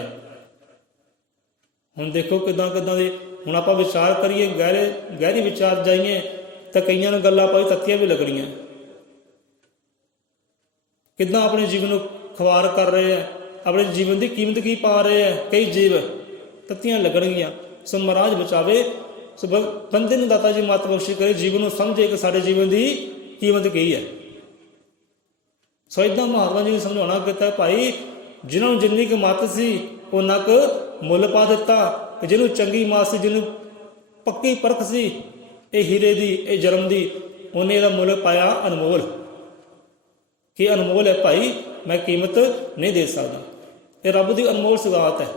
ਹੁਣ ਦੇਖੋ ਕਿੱਦਾਂ ਕਿੱਦਾਂ ਦੇ, ਹੁਣ ਆਪਾਂ ਵਿਚਾਰ ਕਰੀਏ, ਗਹਿਰੀ ਵਿਚਾਰ ਜਾਈਏ ਤਾਂ ਕਈਆਂ ਨੂੰ ਗੱਲਾਂ ਭਾਵੇਂ ਤੱਤੀਆਂ ਵੀ ਲੱਗਣੀਆਂ। ਕਿੱਦਾਂ ਆਪਣੇ ਜੀਵਨ ਨੂੰ ਖਵਾਰ ਕਰ ਰਹੇ ਹੈ, ਆਪਣੇ ਜੀਵਨ ਦੀ ਕੀਮਤ ਕੀ ਪਾ ਰਹੇ ਹੈ। ਕਈ ਜੀਵ ਤੱਤੀਆਂ ਲੱਗਣਗੀਆਂ। ਸੋ ਮਹਾਰਾਜ ਬਚਾਵੇ, ਸੋ ਬੰਦੇ ਨੂੰ ਦਾਤਾ ਜੀ ਮੱਤ ਬਖਸ਼ੀ ਕਰੇ, ਜੀਵਨ ਨੂੰ ਸਮਝੇ ਕਿ ਸਾਡੇ ਜੀਵਨ ਦੀ ਕੀਮਤ ਕੀ ਹੈ। ਸੋ ਇੱਦਾਂ ਮਹਾਤਮਾ ਜੀ ਨੇ ਸਮਝਾਉਣਾ ਕੀਤਾ, ਭਾਈ ਜਿਹਨਾਂ ਨੂੰ ਜਿੰਨੀ ਕੁ ਮੱਤ ਸੀ ਉਹਨਾਂ ਕੁ ਮੁੱਲ ਪਾ ਦਿੱਤਾ, ਕਿ ਜਿਹਨੂੰ ਚੰਗੀ ਮੱਤ ਸੀ, ਜਿਹਨੂੰ ਪੱਕੀ ਪਰਖ ਸੀ ਇਹ ਹੀਰੇ ਦੀ, ਇਹ ਜਨਮ ਦੀ, ਉਹਨੇ ਇਹਦਾ ਮੁੱਲ ਪਾਇਆ ਅਨਮੋਲ। ਕਿ ਅਨਮੋਲ ਹੈ ਭਾਈ, ਮੈਂ ਕੀਮਤ ਨਹੀਂ ਦੇ ਸਕਦਾ। ਇਹ ਰੱਬ ਦੀ ਅਨਮੋਲ ਸੁਗਾਤ ਹੈ।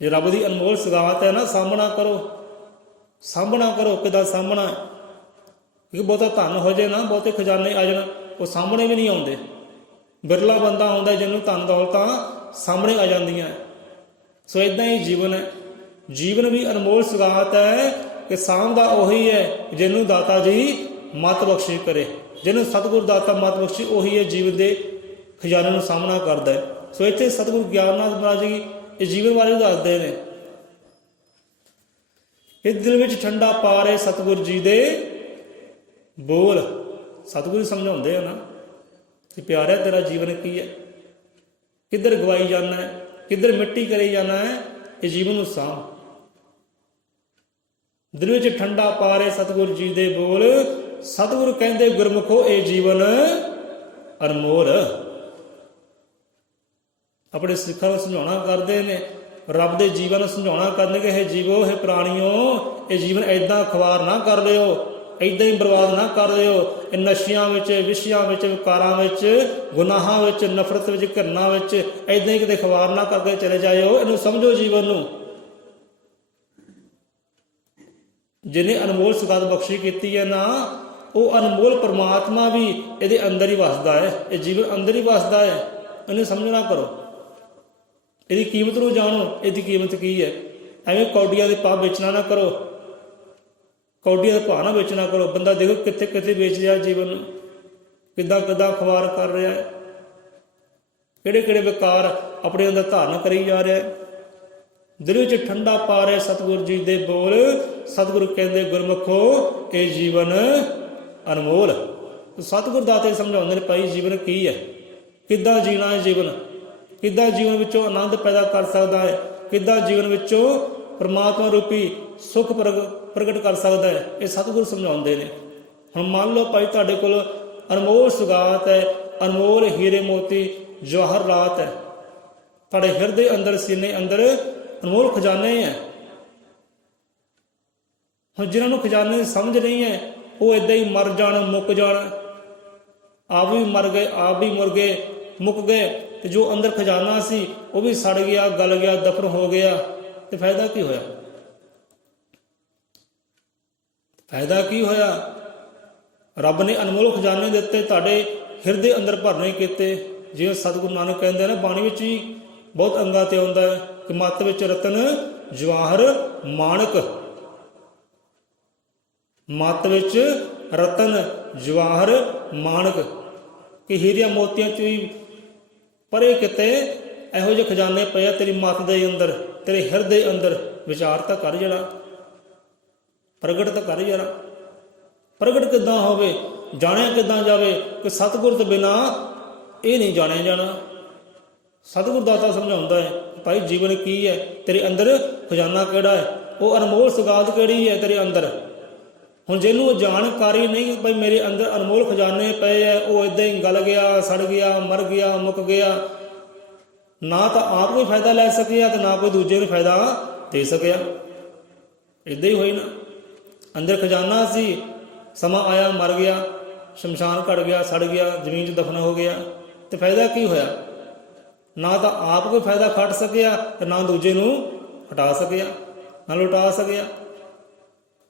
ਜੇ ਰੱਬ ਦੀ ਅਨਮੋਲ ਸੁਗਾਤ ਹੈ ਨਾ, ਸਾਹਮਣਾ ਕਰੋ, ਸਾਹਮਣਾ ਕਰੋ। ਕਿੱਦਾਂ ਸਾਹਮਣਾ? ਕਿਉਂਕਿ ਬਹੁਤਾ ਧਨ ਹੋ ਜਾਏ ਨਾ, ਬਹੁਤੇ ਖਜ਼ਾਨੇ ਆ ਜਾਣ, ਉਹ ਸਾਹਮਣੇ ਵੀ ਨਹੀਂ ਆਉਂਦੇ। ਬਿਰਲਾ ਬੰਦਾ ਆਉਂਦਾ ਜਿਹਨੂੰ ਧਨ ਦੌਲਤਾਂ ਸਾਹਮਣੇ ਆ ਜਾਂਦੀਆਂ। ਸੋ ਇੱਦਾਂ ਹੀ ਜੀਵਨ ਹੈ। ਜੀਵਨ ਵੀ ਅਨਮੋਲ ਸੁਗਾਤ ਹੈ ਕਿ ਸਾਂਭਦਾ ਉਹੀ ਹੈ ਜਿਹਨੂੰ ਦਾਤਾ ਜੀ ਮੱਤ ਬਖਸ਼ੀ ਕਰੇ। ਜਿਹਨੂੰ ਸਤਿਗੁਰ ਦਾਤਾ ਮੱਤ ਬਖਸ਼ੀ, ਉਹੀ ਹੈ ਜੀਵਨ ਦੇ ਖਜ਼ਾਨੇ ਨੂੰ ਸਾਹਮਣਾ ਕਰਦਾ ਹੈ। ਸੋ ਇੱਥੇ ਸਤਿਗੁਰੂ ਗਿਆਨਨਾਥ ਮਹਾਰਾਜ ਜੀ ਇਹ ਜੀਵਨ ਬਾਰੇ ਦੱਸਦੇ ਨੇ। ਇਹ ਦਿਲ ਵਿੱਚ ਠੰਡਾ ਪਾ ਰਹੇ ਸਤਿਗੁਰ ਜੀ ਦੇ ਬੋਲ। ਸਤਿਗੁਰੂ ਸਮਝਾਉਂਦੇ ਆ ਨਾ ਕਿ ਪਿਆਰਿਆ ਤੇਰਾ ਜੀਵਨ ਕੀ ਹੈ, ਕਿੱਧਰ ਗਵਾਈ ਜਾਣਾ ਹੈ, ਕਿੱਧਰ ਮਿੱਟੀ ਕਰੀ ਜਾਣਾ ਹੈ। ਇਹ ਜੀਵਨ ਨੂੰ ਸਾਂਭ। ਦਿਲ ਵਿੱਚ ਠੰਡਾ ਪਾ ਰਹੇ ਸਤਿਗੁਰ ਜੀ ਦੇ ਬੋਲ। ਸਤਿਗੁਰੂ ਕਹਿੰਦੇ ਗੁਰਮੁਖੋ ਇਹ ਜੀਵਨ ਅਨਮੋਲ। ਆਪਣੇ ਸਿੱਖਾਂ ਨੂੰ ਸਮਝਾਉਣਾ ਕਰਦੇ ਨੇ, ਰੱਬ ਦੇ ਜੀਵਨ ਨੂੰ ਸਮਝਾਉਣਾ ਕਰਨਗੇ, ਇਹ ਜੀਵੋ, ਇਹ ਪ੍ਰਾਣੀਓ, ਇਹ ਜੀਵਨ ਏਦਾਂ ਖਵਾਰ ਨਾ ਕਰ ਲਿਓ, ਏਦਾਂ ਹੀ ਬਰਬਾਦ ਨਾ ਕਰ ਲਿਓ। ਇਹ ਨਸ਼ਿਆਂ ਵਿੱਚ, ਵਿਸ਼ਿਆਂ ਵਿੱਚ, ਵਿਕਾਰਾਂ ਵਿੱਚ, ਗੁਨਾਹਾਂ ਵਿੱਚ, ਨਫ਼ਰਤ ਵਿੱਚ, ਘਿਰਨਾ ਵਿੱਚ ਏਦਾਂ ਹੀ ਕਿਤੇ ਖਵਾਰ ਨਾ ਕਰਕੇ ਚਲੇ ਜਾਇਓ। ਇਹਨੂੰ ਸਮਝੋ ਜੀਵਨ ਨੂੰ। ਜਿਹਨੇ ਅਨਮੋਲ ਸੁਗਾਤ ਬਖਸ਼ੀ ਕੀਤੀ ਹੈ ਨਾ, ਉਹ ਅਨਮੋਲ ਪਰਮਾਤਮਾ ਵੀ ਇਹਦੇ ਅੰਦਰ ਹੀ ਵਸਦਾ ਹੈ। ਇਹ ਜੀਵਨ ਅੰਦਰ ਹੀ ਵਸਦਾ ਹੈ। ਇਹਨੂੰ ਸਮਝਣਾ ਕਰੋ, ਇਹਦੀ ਕੀਮਤ ਨੂੰ ਜਾਣੋ। ਇਹਦੀ ਕੀਮਤ ਕੀ ਹੈ? ਐਵੇਂ ਕੌਡੀਆਂ ਦੇ ਭਾਅ ਵੇਚਣਾ ਨਾ ਕਰੋ, ਕੌਡੀਆਂ ਦੇ ਭਾਅ ਨਾ ਵੇਚਣਾ ਕਰੋ। ਬੰਦਾ ਦੇਖੋ ਕਿੱਥੇ ਕਿੱਥੇ ਵੇਚ ਰਿਹਾ ਜੀਵਨ ਨੂੰ, ਕਿੱਦਾਂ ਕਿੱਦਾਂ ਖਵਾਰ ਕਰ ਰਿਹਾ ਹੈ, ਕਿਹੜੇ ਕਿਹੜੇ ਵਿਕਾਰ ਆਪਣੇ ਅੰਦਰ ਧਾਰਨ ਕਰੀ ਜਾ ਰਿਹਾ ਹੈ। ਦਿਲ ਵਿੱਚ ਠੰਡਾ ਪਾ ਰਹੇ ਸਤਿਗੁਰੂ ਜੀ ਦੇ ਬੋਲ। ਸਤਿਗੁਰੂ ਕਹਿੰਦੇ ਗੁਰਮੁਖੋ ਇਹ ਜੀਵਨ ਅਨਮੋਲ। ਸਤਿਗੁਰ ਦਾਤੇ ਸਮਝਾਉਂਦੇ ਨੇ, ਭਾਈ ਜੀਵਨ ਕੀ ਹੈ, ਕਿੱਦਾਂ ਜੀਣਾ ਹੈ ਜੀਵਨ। ਕਿੱਦਾਂ ਜੀਵਨ ਵਿੱਚੋਂ ਆਨੰਦ ਪੈਦਾ ਕਰ ਸਕਦਾ ਹੈ, ਕਿੱਦਾਂ ਜੀਵਨ ਵਿੱਚੋਂ ਪਰਮਾਤਮਾ ਰੂਪੀ ਸੁੱਖ ਪ੍ਰਗਟ ਕਰ ਸਕਦਾ ਹੈ, ਇਹ ਸਤਿਗੁਰੂ ਸਮਝਾਉਂਦੇ ਨੇ। ਹੁਣ ਮੰਨ ਲਓ ਭਾਈ ਤੁਹਾਡੇ ਕੋਲ ਅਨਮੋਲ ਸੁਗਾਤ ਹੈ, ਅਨਮੋਲ ਹੀਰੇ ਮੋਤੀ ਜਵਾਹਰ ਰਾਤ ਹੈ, ਤੁਹਾਡੇ ਹਿਰਦੇ ਅੰਦਰ ਸੀਨੇ ਅੰਦਰ ਅਨਮੋਲ ਖਜ਼ਾਨੇ ਹੈ। ਹੁਣ ਜਿਨ੍ਹਾਂ ਨੂੰ ਖਜ਼ਾਨੇ ਦੀ ਸਮਝ ਨਹੀਂ ਹੈ ਉਹ ਇੱਦਾਂ ਹੀ ਮਰ ਜਾਣ, ਮੁੱਕ ਜਾਣ। ਆਪ ਵੀ ਮਰ ਗਏ, ਆਪ ਵੀ ਮੁਰ ਗਏ, ਮੁੱਕ ਗਏ, ਤੇ ਜੋ ਅੰਦਰ ਖਜ਼ਾਨਾ ਸੀ ਉਹ ਵੀ ਸੜ ਗਿਆ, ਗਲ ਗਿਆ, ਦਫਨ ਹੋ ਗਿਆ, ਤੇ ਫਾਇਦਾ ਕੀ ਹੋਇਆ? ਫਾਇਦਾ ਕੀ ਹੋਇਆ? ਰੱਬ ਨੇ ਅਨਮੋਲ ਖਜ਼ਾਨੇ ਦਿੱਤੇ, ਤੁਹਾਡੇ ਹਿਰਦੇ ਅੰਦਰ ਭਰਨੇ ਕੀਤੇ। ਜਿਵੇਂ ਸਤਿਗੁਰੂ ਨਾਨਕ ਕਹਿੰਦੇ ਨੇ, ਬਾਣੀ ਵਿੱਚ ਵੀ ਬਹੁਤ ਅੰਗਾਂ ਤੇ ਆਉਂਦਾ ਹੈ ਕਿ ਮੱਤ ਵਿੱਚ ਰਤਨ ਜਵਾਹਰ ਮਾਣਕ, ਮੱਤ ਵਿੱਚ ਰਤਨ ਜਵਾਹਰ ਮਾਣਕ, ਕਿ ਹੀਰਿਆਂ ਮੋਤੀਆਂ ਚ ਵੀ ਪਰੇ ਕਿਤੇ ਇਹੋ ਜਿਹੇ ਖਜ਼ਾਨੇ ਪਏ ਆ ਤੇਰੀ ਮੱਤ ਦੇ ਅੰਦਰ, ਤੇਰੇ ਹਿਰਦੇ ਅੰਦਰ। ਵਿਚਾਰ ਤਾਂ ਕਰ ਜਰਾ, ਪ੍ਰਗਟ ਤਾਂ ਕਰ ਜਰਾ। ਪ੍ਰਗਟ ਕਿੱਦਾਂ ਹੋਵੇ, ਜਾਣਿਆ ਕਿੱਦਾਂ ਜਾਵੇ ਕਿ ਸਤਿਗੁਰ ਤੋਂ ਬਿਨਾਂ ਇਹ ਨਹੀਂ ਜਾਣਿਆ ਜਾਣਾ। ਸਤਿਗੁਰ ਦਾਤਾ ਸਮਝਾਉਂਦਾ ਹੈ ਭਾਈ ਜੀਵਨ ਕੀ ਹੈ, ਤੇਰੇ ਅੰਦਰ ਖਜ਼ਾਨਾ ਕਿਹੜਾ ਹੈ, ਉਹ ਅਨਮੋਲ ਸੁਗਾਤ ਕਿਹੜੀ ਹੈ ਤੇਰੇ ਅੰਦਰ। ਹੁਣ ਜਿਹਨੂੰ ਜਾਣਕਾਰੀ ਨਹੀਂ ਭਾਈ ਮੇਰੇ ਅੰਦਰ ਅਨਮੋਲ ਖਜ਼ਾਨੇ ਪਏ ਹੈ, ਉਹ ਇੱਦਾਂ ਹੀ ਗਲ ਗਿਆ, ਸੜ ਗਿਆ, ਮਰ ਗਿਆ, ਮੁੱਕ ਗਿਆ, ਨਾ ਤਾਂ ਆਪ ਕੋਈ ਫਾਇਦਾ ਲੈ ਸਕਿਆ ਤੇ ਨਾ ਕੋਈ ਦੂਜੇ ਨੂੰ ਫਾਇਦਾ ਦੇ ਸਕਿਆ। ਇੱਦਾਂ ਹੀ ਹੋਈ ਨਾ, ਅੰਦਰ ਖਜ਼ਾਨਾ ਸੀ, ਸਮਾਂ ਆਇਆ ਮਰ ਗਿਆ, ਸ਼ਮਸ਼ਾਨ ਘੜ ਗਿਆ, ਸੜ ਗਿਆ, ਜ਼ਮੀਨ 'ਚ ਦਫਨ ਹੋ ਗਿਆ, ਤੇ ਫਾਇਦਾ ਕੀ ਹੋਇਆ? ਨਾ ਤਾਂ ਆਪ ਕੋਈ ਫਾਇਦਾ ਖੱਟ ਸਕਿਆ ਤੇ ਨਾ ਦੂਜੇ ਨੂੰ ਹਟਾ ਸਕਿਆ, ਨਾ ਲੁਟਾ ਸਕਿਆ।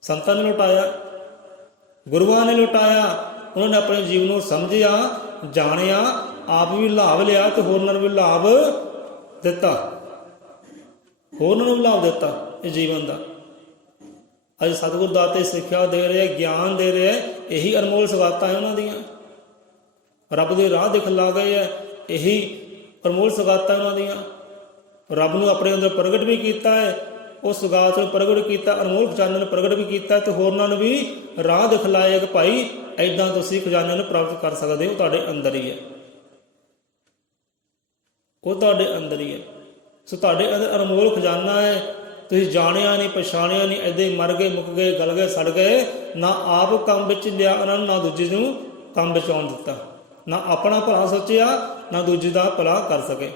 ਸੰਤਾਂ ਨੇ ਲੁਟਾਇਆ, ਗੁਰੂਆਂ ਨੇ ਲੁਟਾਇਆ, ਉਹਨਾਂ ਨੇ ਆਪਣੇ ਜੀਵਨ ਨੂੰ ਸਮਝਿਆ, ਜਾਣਿਆ, ਆਪ ਵੀ ਲਾਭ ਲਿਆ ਤੇ ਹੋਰਨਾਂ ਨੂੰ ਵੀ ਲਾਭ ਦਿੱਤਾ, ਹੋਰਨਾਂ ਨੂੰ ਲਾਭ ਦਿੱਤਾ ਇਹ ਜੀਵਨ ਦਾ। ਅੱਜ ਸਤਿਗੁਰ ਦਾਤੇ ਸਿੱਖਿਆ ਦੇ ਰਹੇ, ਗਿਆਨ ਦੇ ਰਹੇ, ਇਹੀ ਅਨਮੋਲ ਸੁਗਾਤਾਂ ਹੈ ਉਹਨਾਂ ਦੀਆਂ। ਰੱਬ ਦੇ ਰਾਹ ਦਿਖਲਾ ਗਏ ਹੈ, ਇਹੀ ਅਨਮੋਲ ਸੁਗਾਤਾਂ ਉਹਨਾਂ ਦੀਆਂ। ਰੱਬ ਨੂੰ ਆਪਣੇ ਅੰਦਰ ਪ੍ਰਗਟ ਵੀ ਕੀਤਾ ਹੈ, ਉਸ ਸੁਗਾਤ ਨੂੰ ਪ੍ਰਗਟ ਕੀਤਾ, ਅਨਮੋਲ ਖਜ਼ਾਨੇ ਨੂੰ ਪ੍ਰਗਟ ਵੀ ਕੀਤਾ, ਤੇ ਹੋਰਨਾਂ ਨੂੰ ਵੀ ਰਾਹ ਦਿਖਲਾਇਆ ਕਿ ਭਾਈ ਏਦਾਂ ਤੁਸੀਂ ਖਜ਼ਾਨੇ ਨੂੰ ਪ੍ਰਾਪਤ ਕਰ ਸਕਦੇ ਹੋ, ਤੁਹਾਡੇ ਅੰਦਰ ਹੀ ਹੈ, ਉਹ ਤੁਹਾਡੇ ਅੰਦਰ ਹੀ ਹੈ। ਸੋ ਤੁਹਾਡੇ ਅੰਦਰ ਅਨਮੋਲ ਖਜ਼ਾਨਾ ਹੈ, ਤੁਸੀਂ ਜਾਣਿਆ ਨਹੀਂ, ਪਛਾਣਿਆ ਨਹੀਂ, ਏਦਾਂ ਹੀ ਮਰ ਗਏ, ਮੁੱਕ ਗਏ, ਗਲ ਗਏ, ਸੜ ਗਏ, ਨਾ ਆਪ ਕੰਮ ਵਿੱਚ ਲਿਆ ਉਹਨਾਂ ਨੂੰ, ਨਾ ਦੂਜੇ ਨੂੰ ਕੰਮ ਵਿੱਚ ਆਉਣ ਦਿੱਤਾ, ਨਾ ਆਪਣਾ ਭਲਾ ਸੋਚਿਆ, ਨਾ ਦੂਜੇ ਦਾ ਭਲਾ ਕਰ ਸਕੇ।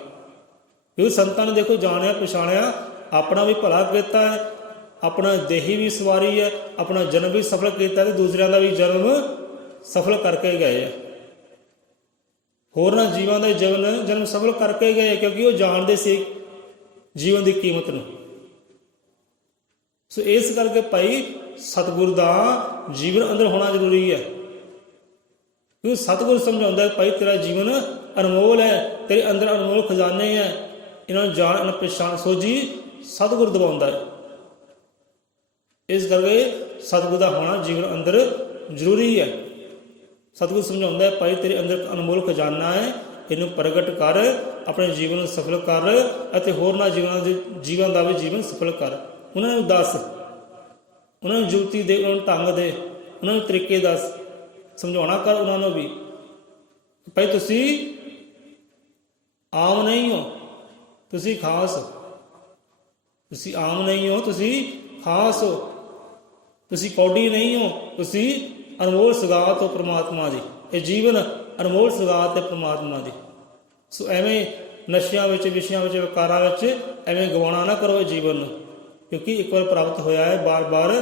ਕਿਉਂਕਿ ਸੰਤਾਂ ਨੇ ਦੇਖੋ ਜਾਣਿਆ, ਪਛਾਣਿਆ, ਆਪਣਾ ਵੀ ਭਲਾ ਕੀਤਾ ਹੈ, ਆਪਣਾ ਦੇਹੀ ਵੀ ਸਵਾਰੀ ਹੈ, ਆਪਣਾ ਜਨਮ ਵੀ ਸਫਲ ਕੀਤਾ ਤੇ ਦੂਸਰਿਆਂ ਦਾ ਵੀ ਜਨਮ ਸਫਲ ਕਰਕੇ ਗਏ ਹੈ। ਹੋਰਨਾਂ ਜੀਵਾਂ ਦਾ ਜਨਮ ਸਫਲ ਕਰਕੇ ਗਏ, ਕਿਉਂਕਿ ਉਹ ਜਾਣਦੇ ਸੀ ਜੀਵਨ ਦੀ ਕੀਮਤ ਨੂੰ। ਸੋ ਇਸ ਕਰਕੇ ਭਾਈ ਸਤਿਗੁਰ ਦਾ ਜੀਵਨ ਅੰਦਰ ਹੋਣਾ ਜ਼ਰੂਰੀ ਹੈ, ਕਿਉਂਕਿ ਸਤਿਗੁਰ ਸਮਝਾਉਂਦਾ ਭਾਈ ਤੇਰਾ ਜੀਵਨ ਅਨਮੋਲ ਹੈ, ਤੇਰੇ ਅੰਦਰ ਅਨਮੋਲ ਖਜ਼ਾਨੇ ਹੈ, ਇਹਨਾਂ ਨੂੰ ਜਾਣ ਪਛਾਣ ਸੋਝੀ ਸਤਿਗੁਰ ਦਵਾਉਂਦਾ ਹੈ। ਇਸ ਕਰਕੇ ਸਤਿਗੁਰ ਦਾ ਹੋਣਾ ਜੀਵਨ ਅੰਦਰ ਜ਼ਰੂਰੀ ਹੈ। ਸਤਿਗੁਰ ਸਮਝਾਉਂਦਾ ਹੈ ਭਾਈ ਤੇਰੇ ਅੰਦਰ ਅਨਮੋਲ ਖਜ਼ਾਨਾ ਹੈ, ਇਹਨੂੰ ਪ੍ਰਗਟ ਕਰ, ਆਪਣੇ ਜੀਵਨ ਨੂੰ ਸਫਲ ਕਰ ਅਤੇ ਹੋਰਨਾਂ ਜੀਵਨ ਦਾ ਵੀ ਜੀਵਨ ਸਫਲ ਕਰ। ਉਹਨਾਂ ਨੂੰ ਦੱਸ, ਉਹਨਾਂ ਨੂੰ ਜੁਗਤੀ ਦੇ, ਉਹਨਾਂ ਨੂੰ ਢੰਗ ਦੇ, ਉਹਨਾਂ ਨੂੰ ਤਰੀਕੇ ਦੱਸ, ਸਮਝਾਉਣਾ ਕਰ ਉਹਨਾਂ ਨੂੰ ਵੀ ਭਾਈ ਤੁਸੀਂ ਆਮ ਨਹੀਂ ਹੋ, ਤੁਸੀਂ ਖਾਸ ਹੋ, ਤੁਸੀਂ ਆਮ ਨਹੀਂ ਹੋ, ਤੁਸੀਂ ਖਾਸ ਹੋ, ਤੁਸੀਂ ਕੌਡੀ ਨਹੀਂ ਹੋ, ਤੁਸੀਂ ਅਨਮੋਲ ਸੁਗਾਤ ਹੋ ਪ੍ਰਮਾਤਮਾ ਦੀ। ਇਹ ਜੀਵਨ ਅਨਮੋਲ ਸੁਗਾਤ ਹੈ ਪ੍ਰਮਾਤਮਾ ਦੀ। ਸੋ ਐਵੇਂ ਨਸ਼ਿਆਂ ਵਿੱਚ, ਵਿਸ਼ਿਆਂ ਵਿੱਚ, ਵਿਕਾਰਾਂ ਵਿੱਚ ਐਵੇਂ ਗਵਾਉਣਾ ਨਾ ਕਰੋ ਇਹ ਜੀਵਨ ਨੂੰ, ਕਿਉਂਕਿ ਇੱਕ ਵਾਰ ਪ੍ਰਾਪਤ ਹੋਇਆ ਹੈ, ਬਾਰ-ਬਾਰ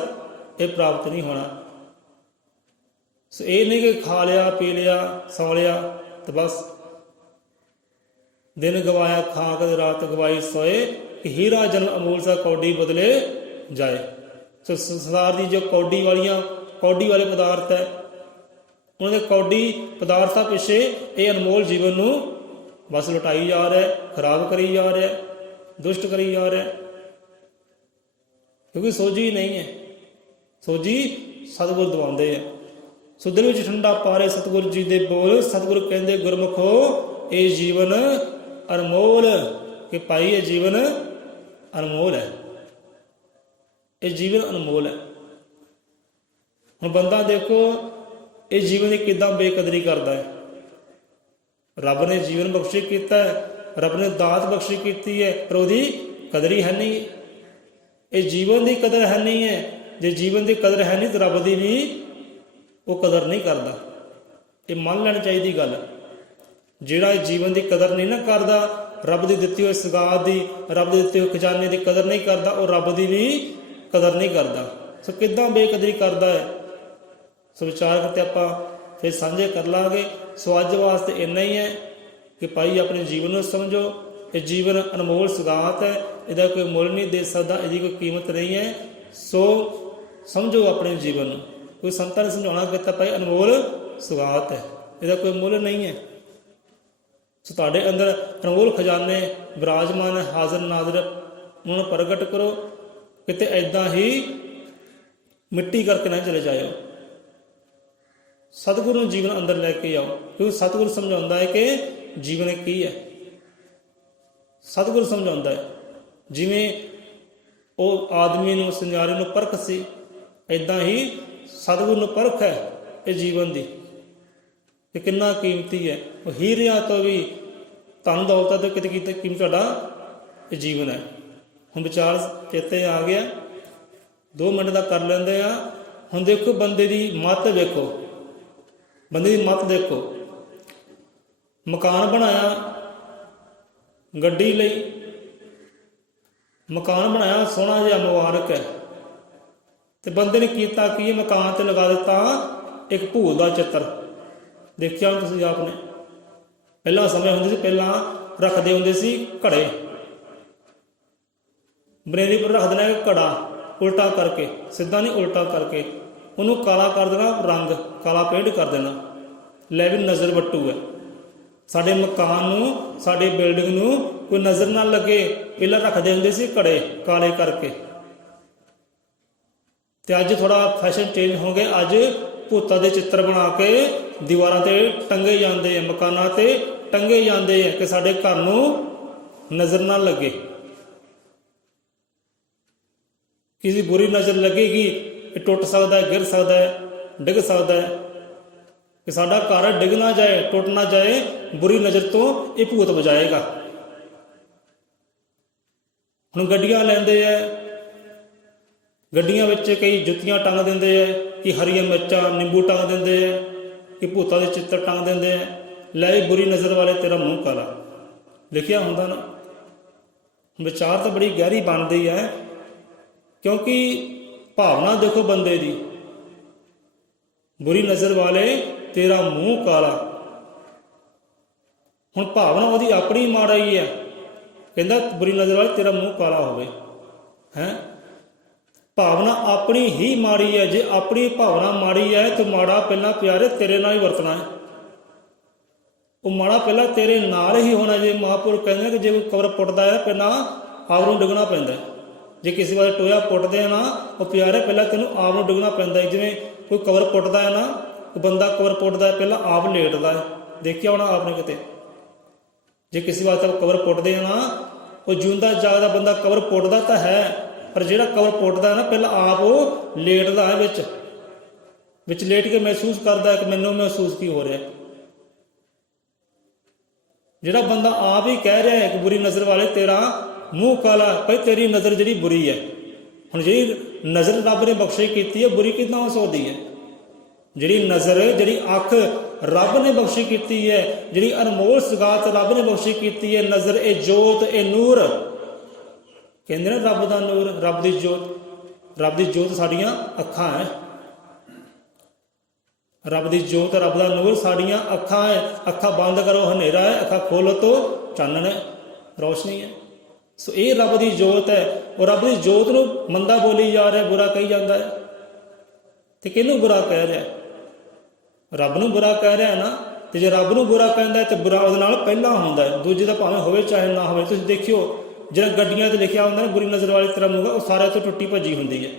ਇਹ ਪ੍ਰਾਪਤ ਨਹੀਂ ਹੋਣਾ। ਸੋ ਇਹ ਨਹੀਂ ਕਿ ਖਾ ਲਿਆ, ਪੀ ਲਿਆ, ਸੌ ਲਿਆ ਤੇ ਬਸ ਦਿਨ ਗਵਾਇਆ ਖਾ ਕੇ ਰਾਤ ਗਵਾਈ ਸੋਏ, ਕਿ ਹੀਰਾ ਜਨਮ ਅਮੂਲ ਸਾ ਕੌਡੀ ਬਦਲੇ ਜਾਏ। ਸੋ ਸੰਸਾਰ ਦੀ ਜੋ ਕੌਡੀ ਵਾਲੇ ਪਦਾਰਥ ਹੈ, ਉਹਨਾਂ ਦੇ ਕੌਡੀ ਪਦਾਰਥਾਂ ਪਿੱਛੇ ਇਹ ਅਨਮੋਲ ਜੀਵਨ ਨੂੰ ਬਸ ਲੁਟਾਈ ਜਾ ਰਿਹਾ, ਖਰਾਬ ਕਰੀ ਜਾ ਰਿਹਾ, ਦੁਸ਼ਟ ਕਰੀ ਜਾ ਰਿਹਾ, ਕਿਉਂਕਿ ਸੋਝੀ ਨਹੀਂ ਹੈ। ਸੋਝੀ ਸਤਿਗੁਰ ਦਵਾਉਂਦੇ ਆ। ਸੋ ਦਿਲ ਵਿੱਚ ਠੰਡਾ ਪਾਰੇ ਸਤਿਗੁਰ ਜੀ ਦੇ ਬੋਲ। ਸਤਿਗੁਰ ਕਹਿੰਦੇ ਗੁਰਮੁਖੋ ਇਹ ਜੀਵਨ ਅਨਮੋਲ, ਕਿ ਭਾਈ ਇਹ ਜੀਵਨ ਅਨਮੋਲ ਹੈ, ਇਹ ਜੀਵਨ ਅਨਮੋਲ ਹੈ। ਹੁਣ ਬੰਦਾ ਦੇਖੋ ਇਹ ਜੀਵਨ ਦੀ ਕਿੱਦਾਂ ਬੇਕਦਰੀ ਕਰਦਾ ਹੈ। ਰੱਬ ਨੇ ਜੀਵਨ ਬਖਸ਼ਿਸ਼ ਕੀਤਾ ਹੈ, ਰੱਬ ਨੇ ਦਾਤ ਬਖਸ਼ੀ ਕੀਤੀ ਹੈ, ਪਰ ਉਹਦੀ ਕਦਰ ਹੀ ਹੈ ਨਹੀਂ। ਇਹ ਜੀਵਨ ਦੀ ਕਦਰ ਹੈ ਨਹੀਂ ਹੈ। ਜੇ ਜੀਵਨ ਦੀ ਕਦਰ ਹੈ ਨਹੀਂ ਤਾਂ ਰੱਬ ਦੀ ਵੀ ਉਹ ਕਦਰ ਨਹੀਂ ਕਰਦਾ। ਇਹ ਮੰਨ ਲੈਣੀ ਚਾਹੀਦੀ ਗੱਲ। ਜਿਹੜਾ ਜੀਵਨ ਦੀ ਕਦਰ ਨਹੀਂ ਨਾ ਕਰਦਾ, ਰੱਬ ਦੀ ਦਿੱਤੀ ਹੋਈ ਸੌਗਾਤ ਦੀ, ਰੱਬ ਦੇ ਦਿੱਤੇ ਹੋਏ ਖਜ਼ਾਨੇ ਦੀ ਕਦਰ ਨਹੀਂ ਕਰਦਾ, ਉਹ ਰੱਬ ਦੀ ਵੀ ਕਦਰ ਨਹੀਂ ਕਰਦਾ। ਸੋ ਕਿੱਦਾਂ ਬੇਕਦਰੀ ਕਰਦਾ ਹੈ। ਸੋ ਵਿਚਾਰ ਕਰਕੇ ਆਪਾਂ ਫਿਰ ਸਾਂਝੇ ਕਰ ਲਾਂਗੇ। ਸੋ ਅੱਜ ਵਾਸਤੇ ਇੰਨਾ ਹੀ ਹੈ ਕਿ ਭਾਈ ਆਪਣੇ ਜੀਵਨ ਨੂੰ ਸਮਝੋ। ਇਹ ਜੀਵਨ ਅਨਮੋਲ ਸੌਗਾਤ ਹੈ, ਇਹਦਾ ਕੋਈ ਮੁੱਲ ਨਹੀਂ ਦੇ ਸਕਦਾ, ਇਹਦੀ ਕੋਈ ਕੀਮਤ ਨਹੀਂ ਹੈ। ਸੋ ਸਮਝੋ ਆਪਣੇ ਜੀਵਨ ਨੂੰ। ਕੋਈ ਸੰਤਾਂ ਨੇ ਸਮਝਾਉਣਾ ਕੀਤਾ ਭਾਈ ਅਨਮੋਲ ਸੌਗਾਤ ਹੈ, ਇਹਦਾ ਕੋਈ ਮੁੱਲ ਨਹੀਂ ਹੈ। ਸੋ ਤੁਹਾਡੇ ਅੰਦਰ ਅਨਮੋਲ ਖਜ਼ਾਨੇ ਵਿਰਾਜਮਾਨ ਹੈ, ਹਾਜ਼ਰ ਨਾਜ਼ਰ, ਉਹਨਾਂ ਨੂੰ ਪ੍ਰਗਟ ਕਰੋ। ਕਿਤੇ ਐਦਾਂ ਹੀ ਮਿੱਟੀ ਕਰਕੇ ਨਾ ਚਲੇ ਜਾਇਓ। ਸਤਿਗੁਰੂ ਨੂੰ ਜੀਵਨ ਅੰਦਰ ਲੈ ਕੇ ਆਓ, ਕਿਉਂਕਿ ਸਤਿਗੁਰੂ ਸਮਝਾਉਂਦਾ ਹੈ ਕਿ ਜੀਵਨ ਕੀ ਹੈ। ਸਤਿਗੁਰੂ ਸਮਝਾਉਂਦਾ ਹੈ। ਜਿਵੇਂ ਉਹ ਆਦਮੀ ਨੂੰ ਸੁਨਿਆਰੇ ਨੂੰ ਪਰਖ ਸੀ, ਐਦਾਂ ਹੀ ਸਤਿਗੁਰੂ ਨੂੰ ਪਰਖ ਹੈ ਇਹ ਜੀਵਨ ਦੀ ਕਿ ਕਿੰਨਾ ਕੀਮਤੀ ਹੈ। ਉਹ ਹੀਰਿਆਂ ਤੋਂ ਵੀ, ਧਨ ਦੌਲਤਾਂ ਤੋਂ ਕਿਤੇ ਕਿਤੇ ਕੀਮਤ ਤੁਹਾਡਾ ਇਹ ਜੀਵਨ ਹੈ। ਹੁਣ ਵਿਚਾਰ ਚੇਤੇ ਆ ਗਿਆ, 2 ਮਿੰਟ ਦਾ ਕਰ ਲੈਂਦੇ ਆ। ਹੁਣ ਦੇਖੋ ਬੰਦੇ ਦੀ ਮੱਤ ਵੇਖੋ, ਬੰਦੇ ਦੀ ਮੱਤ ਦੇਖੋ। ਮਕਾਨ ਬਣਾਇਆ ਗੱਡੀ ਲਈ, ਮਕਾਨ ਬਣਾਇਆ ਸੋਹਣਾ ਜਿਹਾ ਮੁਬਾਰਕ ਹੈ, ਤੇ ਬੰਦੇ ਨੇ ਕੀਤਾ ਕੀ, ਮਕਾਨ ਤੇ ਲਗਾ ਦਿੱਤਾ ਇੱਕ ਭੂਤ ਦਾ ਚਿੱਤਰ। ਦੇਖਿਆ ਹੁਣ ਤੁਸੀਂ ਆਪ ਨੇ। ਪਹਿਲਾਂ ਸਮੇਂ ਹੁੰਦੇ ਸੀ, ਪਹਿਲਾਂ ਰੱਖਦੇ ਹੁੰਦੇ ਸੀ ਘੜੇ, ਬਰੇਲੀ ਪਰ ਰੱਖ ਦੇਣਾ ਘੜਾ, ਉਲਟਾ ਕਰਕੇ, ਸਿੱਧਾ ਨਹੀਂ ਉਲਟਾ ਕਰਕੇ, ਉਹਨੂੰ ਕਾਲਾ ਕਰ ਦੇਣਾ, ਰੰਗ ਕਾਲਾ ਪੇਂਟ ਕਰ ਦੇਣਾ। ਲੈ ਵੀ ਨਜ਼ਰ ਵੱਟੂ ਹੈ। ਸਾਡੇ ਮਕਾਨ ਨੂੰ, ਸਾਡੇ ਬਿਲਡਿੰਗ ਨੂੰ ਕੋਈ ਨਜ਼ਰ ਨਾ ਲੱਗੇ, ਪਹਿਲਾਂ ਰੱਖਦੇ ਹੁੰਦੇ ਸੀ ਘੜੇ ਕਾਲੇ ਕਰਕੇ। ਤੇ ਅੱਜ ਥੋੜਾ ਫੈਸ਼ਨ ਚੇਂਜ ਹੋ ਗਿਆ। ਅੱਜ ਭੂਤਾਂ ਦੇ ਚਿੱਤਰ ਬਣਾ ਕੇ ਦੀਵਾਰਾਂ ਤੇ ਟੰਗੇ ਜਾਂਦੇ ਆ, ਮਕਾਨਾਂ ਤੇ ਟੰਗੇ ਜਾਂਦੇ ਆ ਕਿ ਸਾਡੇ ਘਰ ਨੂੰ ਨਜ਼ਰ ਨਾ ਲੱਗੇ। ਕਿਸੇ ਬੁਰੀ ਨਜ਼ਰ ਲੱਗੇਗੀ, ਇਹ ਟੁੱਟ ਸਕਦਾ ਹੈ, ਗਿਰ ਸਕਦਾ ਹੈ, ਡਿੱਗ ਸਕਦਾ ਹੈ, ਕਿ ਸਾਡਾ ਘਰ ਡਿੱਗ ਨਾ ਜਾਏ, ਟੁੱਟ ਨਾ ਜਾਏ, ਬੁਰੀ ਨਜ਼ਰ ਤੋਂ ਇਹ ਭੂਤ ਬਚਾਏਗਾ। ਹੁਣ ਗੱਡੀਆਂ ਲੈਂਦੇ ਆ, ਗੱਡੀਆਂ ਵਿੱਚ ਕਈ ਜੁੱਤੀਆਂ ਟੰਗ ਦਿੰਦੇ ਆ, ਕਿ ਹਰੀਆਂ ਮਿਰਚਾਂ, ਨਿੰਬੂ ਟੰਗ ਦਿੰਦੇ ਆ, ਕਿ ਭੂਤਾਂ ਦੇ ਚਿੱਤਰ ਟੰਗ ਦਿੰਦੇ ਆ। ਲੈ ਬੁਰੀ ਨਜ਼ਰ ਵਾਲੇ ਤੇਰਾ ਮੂੰਹ ਕਾਲਾ, ਲਿਖਿਆ ਹੁੰਦਾ ਨਾ। ਵਿਚਾਰ ਤਾਂ ਬੜੀ ਗਹਿਰੀ ਬਣਦੀ ਹੈ, ਕਿਉਂਕਿ ਭਾਵਨਾ ਦੇਖੋ ਬੰਦੇ ਦੀ। ਬੁਰੀ ਨਜ਼ਰ ਵਾਲੇ ਤੇਰਾ ਮੂੰਹ ਕਾਲਾ। ਹੁਣ ਭਾਵਨਾ ਉਹਦੀ ਆਪਣੀ ਮਾੜੀ ਹੈ, ਕਹਿੰਦਾ ਬੁਰੀ ਨਜ਼ਰ ਵਾਲੇ ਤੇਰਾ ਮੂੰਹ ਕਾਲਾ ਹੋਵੇ। ਹੈ ਭਾਵਨਾ ਆਪਣੀ ਹੀ ਮਾੜੀ ਹੈ। ਜੇ ਆਪਣੀ ਭਾਵਨਾ ਮਾੜੀ ਹੈ ਤਾਂ ਮਾੜਾ ਪਹਿਲਾਂ ਪਿਆਰੇ ਤੇਰੇ ਨਾਲ ਹੀ ਵਰਤਣਾ ਹੈ। ਉਹ ਮਾੜਾ ਪਹਿਲਾਂ ਤੇਰੇ ਨਾਲ ਹੀ ਹੋਣਾ। ਜੇ ਮਹਾਂਪੁਰਖ ਕਹਿੰਦੇ ਕਿ ਜੇ ਕੋਈ ਕਬਰ ਪੁੱਟਦਾ ਹੈ, ਪਹਿਲਾਂ ਆਪ ਨੂੰ ਡਿੱਗਣਾ ਪੈਂਦਾ। ਜੇ ਕਿਸੇ ਵਾਲੇ ਟੋਇਆ ਪੁੱਟਦੇ ਆ ਨਾ, ਉਹ ਪਿਆਰੇ ਪਹਿਲਾਂ ਤੈਨੂੰ ਆਪ ਨੂੰ ਡਿੱਗਣਾ ਪੈਂਦਾ। ਜਿਵੇਂ ਕੋਈ ਕਬਰ ਪੁੱਟਦਾ ਹੈ ਨਾ, ਉਹ ਬੰਦਾ ਕਬਰ ਪੁੱਟਦਾ ਹੈ, ਪਹਿਲਾਂ ਆਪ ਲੇਟਦਾ ਹੈ। ਦੇਖਿਆ ਹੋਣਾ ਆਪਨੇ ਕਿਤੇ। ਜੇ ਕਿਸੇ ਵਾਸਤੇ ਕਬਰ ਪੁੱਟਦੇ ਆ ਨਾ, ਉਹ ਜਿਉਂਦਾ ਜਾਗਦਾ ਬੰਦਾ ਕਬਰ ਪੁੱਟਦਾ ਤਾਂ ਹੈ, ਪਰ ਜਿਹੜਾ ਕਬਰ ਪੁੱਟਦਾ ਹੈ ਨਾ, ਪਹਿਲਾਂ ਆਪ ਉਹ ਲੇਟਦਾ ਹੈ, ਵਿੱਚ ਲੇਟ ਕੇ ਮਹਿਸੂਸ ਕਰਦਾ ਹੈ ਕਿ ਮੈਨੂੰ ਮਹਿਸੂਸ ਕੀ ਹੋ ਰਿਹਾ। ਜਿਹੜਾ ਬੰਦਾ ਆਪ ਹੀ ਕਹਿ ਰਿਹਾ ਹੈ ਕਿ ਬੁਰੀ ਨਜ਼ਰ ਵਾਲੇ ਤੇਰਾ ਮੂੰਹ ਕਾਲਾ, ਭਾਈ ਤੇਰੀ ਨਜ਼ਰ ਜਿਹੜੀ ਬੁਰੀ ਹੈ। ਹੁਣ ਜਿਹੜੀ ਨਜ਼ਰ ਰੱਬ ਨੇ ਬਖਸ਼ਿਸ਼ ਕੀਤੀ ਹੈ, ਬੁਰੀ ਕਿੱਦਾਂ ਹੋ ਸਕਦੀ ਹੈ। ਜਿਹੜੀ ਨਜ਼ਰ, ਜਿਹੜੀ ਅੱਖ ਰੱਬ ਨੇ ਬਖਸ਼ਿਸ਼ ਕੀਤੀ ਹੈ, ਜਿਹੜੀ ਅਨਮੋਲ ਸੌਗਾਤ ਰੱਬ ਨੇ ਬਖਸ਼ਿਸ਼ ਕੀਤੀ ਹੈ, ਨਜ਼ਰ, ਇਹ ਜੋਤ, ਇਹ ਨੂਰ, ਕਹਿੰਦੇ ਨੇ ਰੱਬ ਦਾ ਨੂਰ, ਰੱਬ ਦੀ ਜੋਤ। ਰੱਬ ਦੀ ਜੋਤ ਸਾਡੀਆਂ ਅੱਖਾਂ ਹੈ। ਰੱਬ ਦੀ ਜੋਤ, ਰੱਬ ਦਾ ਨੂਰ ਸਾਡੀਆਂ ਅੱਖਾਂ ਹੈ। ਅੱਖਾਂ ਬੰਦ ਕਰੋ ਹਨੇਰਾ ਹੈ, ਅੱਖਾਂ ਖੋਲੋ ਤੋਂ ਚਾਨਣ ਹੈ, ਰੋਸ਼ਨੀ ਹੈ। ਸੋ ਇਹ ਰੱਬ ਦੀ ਜੋਤ ਹੈ। ਉਹ ਰੱਬ ਦੀ ਜੋਤ ਨੂੰ ਮੰਦਾ ਬੋਲੀ ਜਾ ਰਿਹਾ, ਬੁਰਾ ਕਹੀ ਜਾਂਦਾ ਹੈ। ਤੇ ਕਿਹਨੂੰ ਬੁਰਾ ਕਹਿ ਰਿਹਾ? ਰੱਬ ਨੂੰ ਬੁਰਾ ਕਹਿ ਰਿਹਾ ਨਾ। ਤੇ ਜੇ ਰੱਬ ਨੂੰ ਬੁਰਾ ਕਹਿੰਦਾ ਤੇ ਬੁਰਾ ਉਹਦੇ ਨਾਲ ਪਹਿਲਾਂ ਹੁੰਦਾ ਹੈ, ਦੂਜੇ ਦਾ ਭਾਵੇਂ ਹੋਵੇ ਚਾਹੇ ਨਾ ਹੋਵੇ। ਤੁਸੀਂ ਦੇਖਿਓ ਜਿਹੜਾ ਗੱਡੀਆਂ ਤੇ ਲਿਖਿਆ ਹੁੰਦਾ ਨਾ ਬੁਰੀ ਨਜ਼ਰ ਵਾਲੀ ਤੇਰਾ ਮੂੰਹ, ਉਹ ਸਾਰਿਆਂ ਤੋਂ ਟੁੱਟੀ ਭੱਜੀ ਹੁੰਦੀ ਹੈ।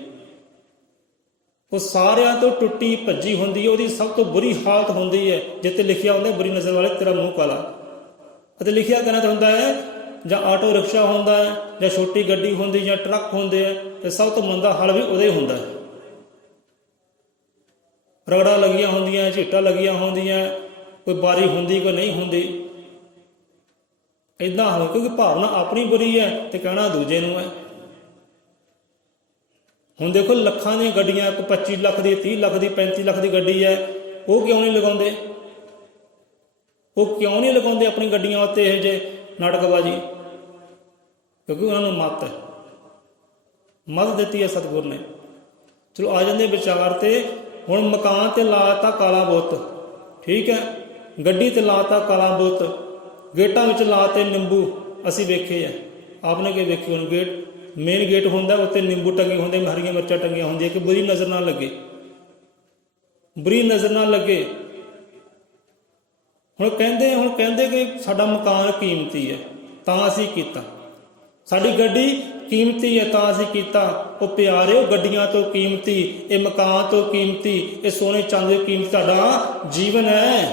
ਉਹ ਸਾਰਿਆਂ ਤੋਂ ਟੁੱਟੀ ਭੱਜੀ ਹੁੰਦੀ ਹੈ। ਉਹਦੀ ਸਭ ਤੋਂ ਬੁਰੀ ਹਾਲਤ ਹੁੰਦੀ ਹੈ ਜਿੱਥੇ ਲਿਖਿਆ ਹੁੰਦਾ ਬੁਰੀ ਨਜ਼ਰ ਵਾਲੇ ਤੇਰਾ ਮੂੰਹ ਕਾਲਾ। ਅਤੇ ਲਿਖਿਆ ਕਹਿਣਾ ਹੁੰਦਾ ਹੈ ਜਾਂ ਆਟੋ ਰਿਕਸ਼ਾ ਹੁੰਦਾ ਹੈ, ਜਾਂ ਛੋਟੀ ਗੱਡੀ ਹੁੰਦੀ, ਜਾਂ ਟਰੱਕ ਹੁੰਦੇ ਆ, ਤੇ ਸਭ ਤੋਂ ਮੰਦਾ ਹਾਲ ਵੀ ਉਹਦੇ ਹੁੰਦਾ ਹੈ। ਰਗੜਾਂ ਲੱਗੀਆਂ ਹੁੰਦੀਆਂ, ਝੀਟਾਂ ਲੱਗੀਆਂ ਹੁੰਦੀਆਂ, ਕੋਈ ਬਾਰੀ ਹੁੰਦੀ, ਕੋਈ ਨਹੀਂ ਹੁੰਦੀ। ਇਦਾਂ ਹੋਵੇ, ਕਿਉਂਕਿ ਭਾਵਨਾ ਆਪਣੀ ਬੁਰੀ ਹੈ ਤੇ ਕਹਿਣਾ ਦੂਜੇ ਨੂੰ ਹੈ। ਹੁਣ ਦੇਖੋ ਲੱਖਾਂ ਦੀਆਂ ਗੱਡੀਆਂ, ਕੋਈ 25 ਲੱਖ ਦੀ, 30 ਲੱਖ ਦੀ, 35 ਲੱਖ ਦੀ ਗੱਡੀ ਹੈ, ਉਹ ਕਿਉਂ ਨਹੀਂ ਲਗਾਉਂਦੇ? ਉਹ ਕਿਉਂ ਨਹੀਂ ਲਗਾਉਂਦੇ ਆਪਣੀ ਗੱਡੀਆਂ ਉੱਤੇ ਇਹ ਜਿਹੇ ਨਾਟਕਬਾਜੀ? ਕਿਉਂਕਿ ਉਹਨਾਂ ਨੂੰ ਮੱਤ ਹੈ, ਮੱਤ ਦਿੱਤੀ ਹੈ ਸਤਿਗੁਰ ਨੇ। ਚਲੋ ਆ ਜਾਂਦੇ ਵਿਚਾਰ ਤੇ। ਹੁਣ ਮਕਾਨ ਤੇ ਲਾਤਾ ਕਾਲਾ ਬੁੱਤ, ਠੀਕ ਹੈ, ਗੱਡੀ ਤੇ ਲਾਤਾ ਕਾਲਾ ਬੁੱਤ, ਗੇਟਾਂ ਵਿੱਚ ਲਾਤੇ ਨਿੰਬੂ। ਅਸੀਂ ਵੇਖੇ ਆ, ਆਪਨੇ ਕੀ ਵੇਖੇ? ਹੁਣ ਗੇਟ, ਮੇਨ ਗੇਟ ਹੁੰਦਾ, ਉੱਤੇ ਨਿੰਬੂ ਟੰਗੇ ਹੁੰਦੇ, ਹਰੀਆਂ ਮਿਰਚਾਂ ਟੰਗੀਆਂ ਹੁੰਦੀਆਂ ਕਿ ਬੁਰੀ ਨਜ਼ਰ ਨਾ ਲੱਗੇ, ਬੁਰੀ ਨਜ਼ਰ ਨਾ ਲੱਗੇ। ਹੁਣ ਕਹਿੰਦੇ ਕਿ ਸਾਡਾ ਮਕਾਨ ਕੀਮਤੀ ਹੈ ਤਾਂ ਅਸੀਂ ਕੀਤਾ, ਸਾਡੀ ਗੱਡੀ ਕੀਮਤੀ ਹੈ ਤਾਂ ਅਸੀਂ ਕੀਤਾ। ਉਹ ਪਿਆਰਿਓ, ਗੱਡੀਆਂ ਤੋਂ ਕੀਮਤੀ, ਇਹ ਮਕਾਨ ਤੋਂ ਕੀਮਤੀ, ਇਹ ਸੋਨੇ ਚਾਂਦੀ ਤੋਂ ਕੀਮਤੀ ਤੁਹਾਡਾ ਜੀਵਨ ਹੈ,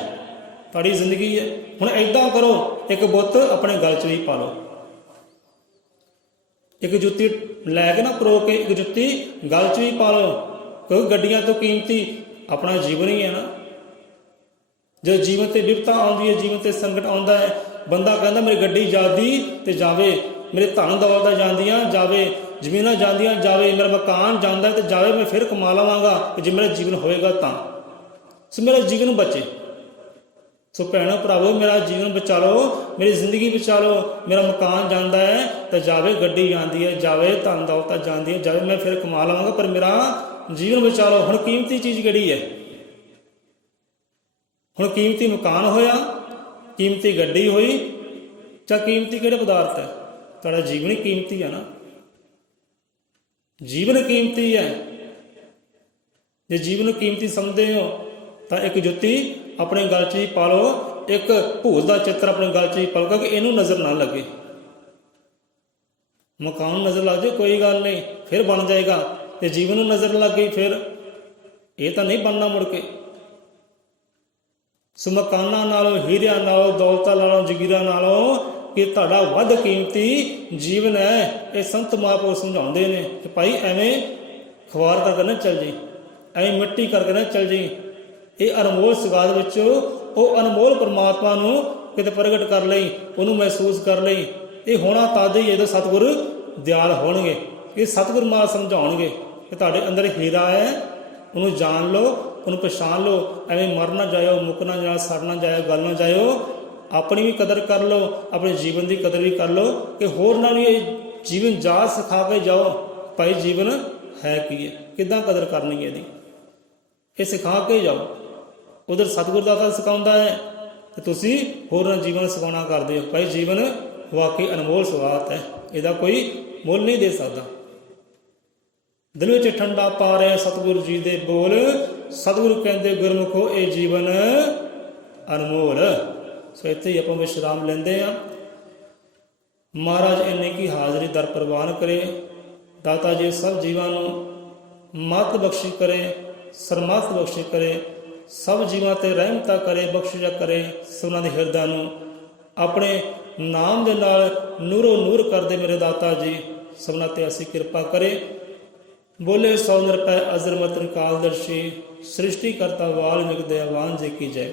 ਤੁਹਾਡੀ ਜ਼ਿੰਦਗੀ ਹੈ। ਹੁਣ ਏਦਾਂ ਕਰੋ, ਇੱਕ ਬੁੱਤ ਆਪਣੇ ਗਲ 'ਚ ਵੀ ਪਾ ਲਓ, ਇੱਕ ਜੁੱਤੀ ਲੈ ਕੇ ਨਾ ਪਰੋ ਕੇ ਇੱਕ ਜੁੱਤੀ ਗਲ 'ਚ ਵੀ ਪਾ ਲਓ, ਕਿਉਂਕਿ ਗੱਡੀਆਂ ਤੋਂ ਕੀਮਤੀ ਆਪਣਾ ਜੀਵਨ ਹੀ ਹੈ ਨਾ। ਜਦੋਂ ਜੀਵਨ ਤੇ ਵਿਪਤਾ ਆਉਂਦੀ ਹੈ, ਜੀਵਨ ਤੇ ਸੰਕਟ ਆਉਂਦਾ ਹੈ, ਬੰਦਾ ਕਹਿੰਦਾ ਮੇਰੀ ਗੱਡੀ ਜਾਂਦੀ ਤੇ ਜਾਵੇ, ਮੇਰੇ ਧਨ ਦੌਲਤਾਂ ਜਾਂਦੀਆਂ ਜਾਵੇ, ਜ਼ਮੀਨਾਂ ਜਾਂਦੀਆਂ ਜਾਵੇ, ਮੇਰਾ ਮਕਾਨ ਜਾਂਦਾ ਤੇ ਜਾਵੇ, ਮੈਂ ਫਿਰ ਕਮਾ ਲਵਾਂਗਾ ਜੇ ਮੇਰਾ ਜੀਵਨ ਹੋਏਗਾ ਤਾਂ। ਸੋ ਮੇਰਾ ਜੀਵਨ ਬਚੇ। ਸੋ ਭੈਣੋ ਭਰਾਵੋ, ਮੇਰਾ ਜੀਵਨ ਬਚਾ ਲਓ, ਮੇਰੀ ਜ਼ਿੰਦਗੀ ਬਚਾ ਲਓ। ਮੇਰਾ ਮਕਾਨ ਜਾਂਦਾ ਹੈ ਤਾਂ ਜਾਵੇ, ਗੱਡੀ ਜਾਂਦੀ ਹੈ ਜਾਵੇ, ਧਨ ਦੌਲਤਾਂ ਜਾਂਦੀ ਹੈ ਜਾਵੇ, ਮੈਂ ਫਿਰ ਕਮਾ ਲਵਾਂਗਾ, ਪਰ ਮੇਰਾ ਜੀਵਨ ਬਚਾ ਲਓ। ਹੁਣ ਕੀਮਤੀ ਚੀਜ਼ ਕਿਹੜੀ ਹੈ? ਹੁਣ ਕੀਮਤੀ ਮਕਾਨ ਹੋਇਆ, ਕੀਮਤੀ ਗੱਡੀ ਹੋਈ, ਜਾਂ ਕੀਮਤੀ ਕਿਹੜੇ ਪਦਾਰਥ ਹੈ? ਤੁਹਾਡਾ ਜੀਵਨ ਹੀ ਕੀਮਤੀ ਹੈ ਨਾ, ਜੀਵਨ ਕੀਮਤੀ ਹੈ। ਜੇ ਜੀਵਨ ਨੂੰ ਕੀਮਤੀ ਸਮਝਦੇ ਹੋ ਤਾਂ ਇੱਕ ਜੁੱਤੀ ਆਪਣੇ ਗਲ 'ਚ ਹੀ ਪਾ ਲਓ, ਇੱਕ ਭੂਤ ਦਾ ਚਿੱਤਰ ਆਪਣੇ ਗਲ 'ਚ ਹੀ ਪਾ ਲਓ ਕਿ ਇਹਨੂੰ ਨਜ਼ਰ ਨਾ ਲੱਗੇ। ਮਕਾਨ ਨੂੰ ਨਜ਼ਰ ਲੱਗ ਜਾਏ ਕੋਈ ਗੱਲ ਨਹੀਂ, ਫਿਰ ਬਣ ਜਾਏਗਾ, ਤੇ ਜੀਵਨ ਨੂੰ ਨਜ਼ਰ ਲੱਗ ਗਈ ਫਿਰ ਇਹ ਤਾਂ ਨਹੀਂ ਬਣਨਾ ਮੁੜ ਕੇ। ਸੋ ਮਕਾਨਾਂ ਨਾਲੋਂ, ਹੀਰਿਆਂ ਨਾਲੋਂ, ਦੌਲਤਾਂ ਨਾਲੋਂ, ਜਗੀਰਾਂ ਨਾਲੋਂ ਕਿ ਤੁਹਾਡਾ ਵੱਧ ਕੀਮਤੀ ਜੀਵਨ ਹੈ। ਇਹ ਸੰਤ ਮਹਾਂਪੁਰਖ ਸਮਝਾਉਂਦੇ ਨੇ ਕਿ ਭਾਈ ਐਵੇਂ ਖਵਾਰ ਕਰਕੇ ਨਾ ਚੱਲ ਜੀ, ਐਵੇਂ ਮਿੱਟੀ ਕਰਕੇ ਨਾ ਚੱਲ ਜੀ। ਇਹ ਅਨਮੋਲ ਸੁਗਾਤ ਵਿੱਚ ਉਹ ਅਨਮੋਲ ਪਰਮਾਤਮਾ ਨੂੰ ਕਿਤੇ ਪ੍ਰਗਟ ਕਰ ਲਈ, ਉਹਨੂੰ ਮਹਿਸੂਸ ਕਰ ਲਈ। ਇਹ ਹੋਣਾ ਤਦ ਹੀ ਜਦੋਂ ਸਤਿਗੁਰ ਦਿਆਲ ਹੋਣਗੇ, ਇਹ ਸਤਿਗੁਰ ਮਹਾਰਾਜ ਸਮਝਾਉਣਗੇ ਕਿ ਤੁਹਾਡੇ ਅੰਦਰ ਹੀਰਾ ਹੈ, ਉਹਨੂੰ ਜਾਣ ਲਓ, ਉਹਨੂੰ ਪਛਾਣ ਲਓ। ਐਵੇਂ ਮਰ ਨਾ ਜਾਇਓ, ਮੁੱਕ ਨਾ ਜਾਇਓ, ਸੜ ਨਾ ਜਾਇਓ, ਗਲ ਨਾ ਜਾਇਓ। ਆਪਣੀ ਵੀ ਕਦਰ ਕਰ ਲਓ, ਆਪਣੇ ਜੀਵਨ ਦੀ ਕਦਰ ਵੀ ਕਰ ਲਓ ਕਿ ਹੋਰ ਨਾਲ ਵੀ ਇਹ ਜੀਵਨ ਜਾਚ ਸਿਖਾ ਕੇ ਜਾਓ। ਭਾਈ ਜੀਵਨ ਹੈ ਕੀ ਹੈ, ਕਿੱਦਾਂ ਕਦਰ ਕਰਨੀ ਹੈ ਇਹਦੀ, ਇਹ ਸਿਖਾ ਕੇ ਜਾਓ। ਉਧਰ ਸਤਿਗੁਰ ਦਾਤਾ ਸਿਖਾਉਂਦਾ ਹੈ ਤੇ ਤੁਸੀਂ ਹੋਰ ਨਾਲ ਜੀਵਨ ਸਿਖਾਉਣਾ ਕਰਦੇ ਹੋ। ਭਾਈ ਜੀਵਨ ਵਾਕਈ ਅਨਮੋਲ ਸੁਗਾਤ ਹੈ, ਇਹਦਾ ਕੋਈ ਮੁੱਲ ਨਹੀਂ ਦੇ ਸਕਦਾ। ਦਿਲ ਵਿੱਚ ਠੰਡਾ ਪਾ ਰਿਹਾ ਸਤਿਗੁਰੂ ਜੀ ਦੇ ਬੋਲ, ਸਤਿਗੁਰੂ ਕਹਿੰਦੇ ਗੁਰਮੁਖੋ ਇਹ ਜੀਵਨ ਅਨਮੋਲ। ਸੋ ਇੱਥੇ ਹੀ ਆਪਾਂ ਵਿਸ਼ਰਾਮ ਲੈਂਦੇ ਹਾਂ। ਮਹਾਰਾਜ ਇੰਨੇ ਕੀ ਹਾਜ਼ਰੀ ਦਰ ਪ੍ਰਵਾਨ ਕਰੇ। ਦਾਤਾ ਜੀ ਸਭ ਜੀਵਾਂ ਨੂੰ ਮਤ ਬਖਸ਼ੀ ਕਰੇ, ਸਰਮਤ ਬਖਸ਼ੀ ਕਰੇ, ਸਭ ਜੀਵਾਂ ਤੇ ਰਹਿਮਤਾਂ ਕਰੇ, ਬਖਸ਼ਿਸ਼ਾਂ ਕਰੇ। ਸਭਨਾਂ ਦੇ ਹਿਰਦਿਆਂ ਨੂੰ ਆਪਣੇ ਨਾਮ ਦੇ ਨਾਲ ਨੂਰੋ ਨੂਰ ਕਰਦੇ ਮੇਰੇ ਦਾਤਾ ਜੀ। ਸਭਨਾਂ ਤੇ ਅਸੀਂ ਕਿਰਪਾ ਕਰੇ। ਬੋਲੇ ਸੋ ਨਿਰਭੈ ਅਜ਼ਰ ਮਤਨ ਕਾਲਦਰਸ਼ੀ, ਸ੍ਰਿਸ਼ਟੀ ਕਰਤਾ ਵਾਲਮੀਕ ਦਇਆਵਾਨ ਜੀ ਕੀ ਜੈ।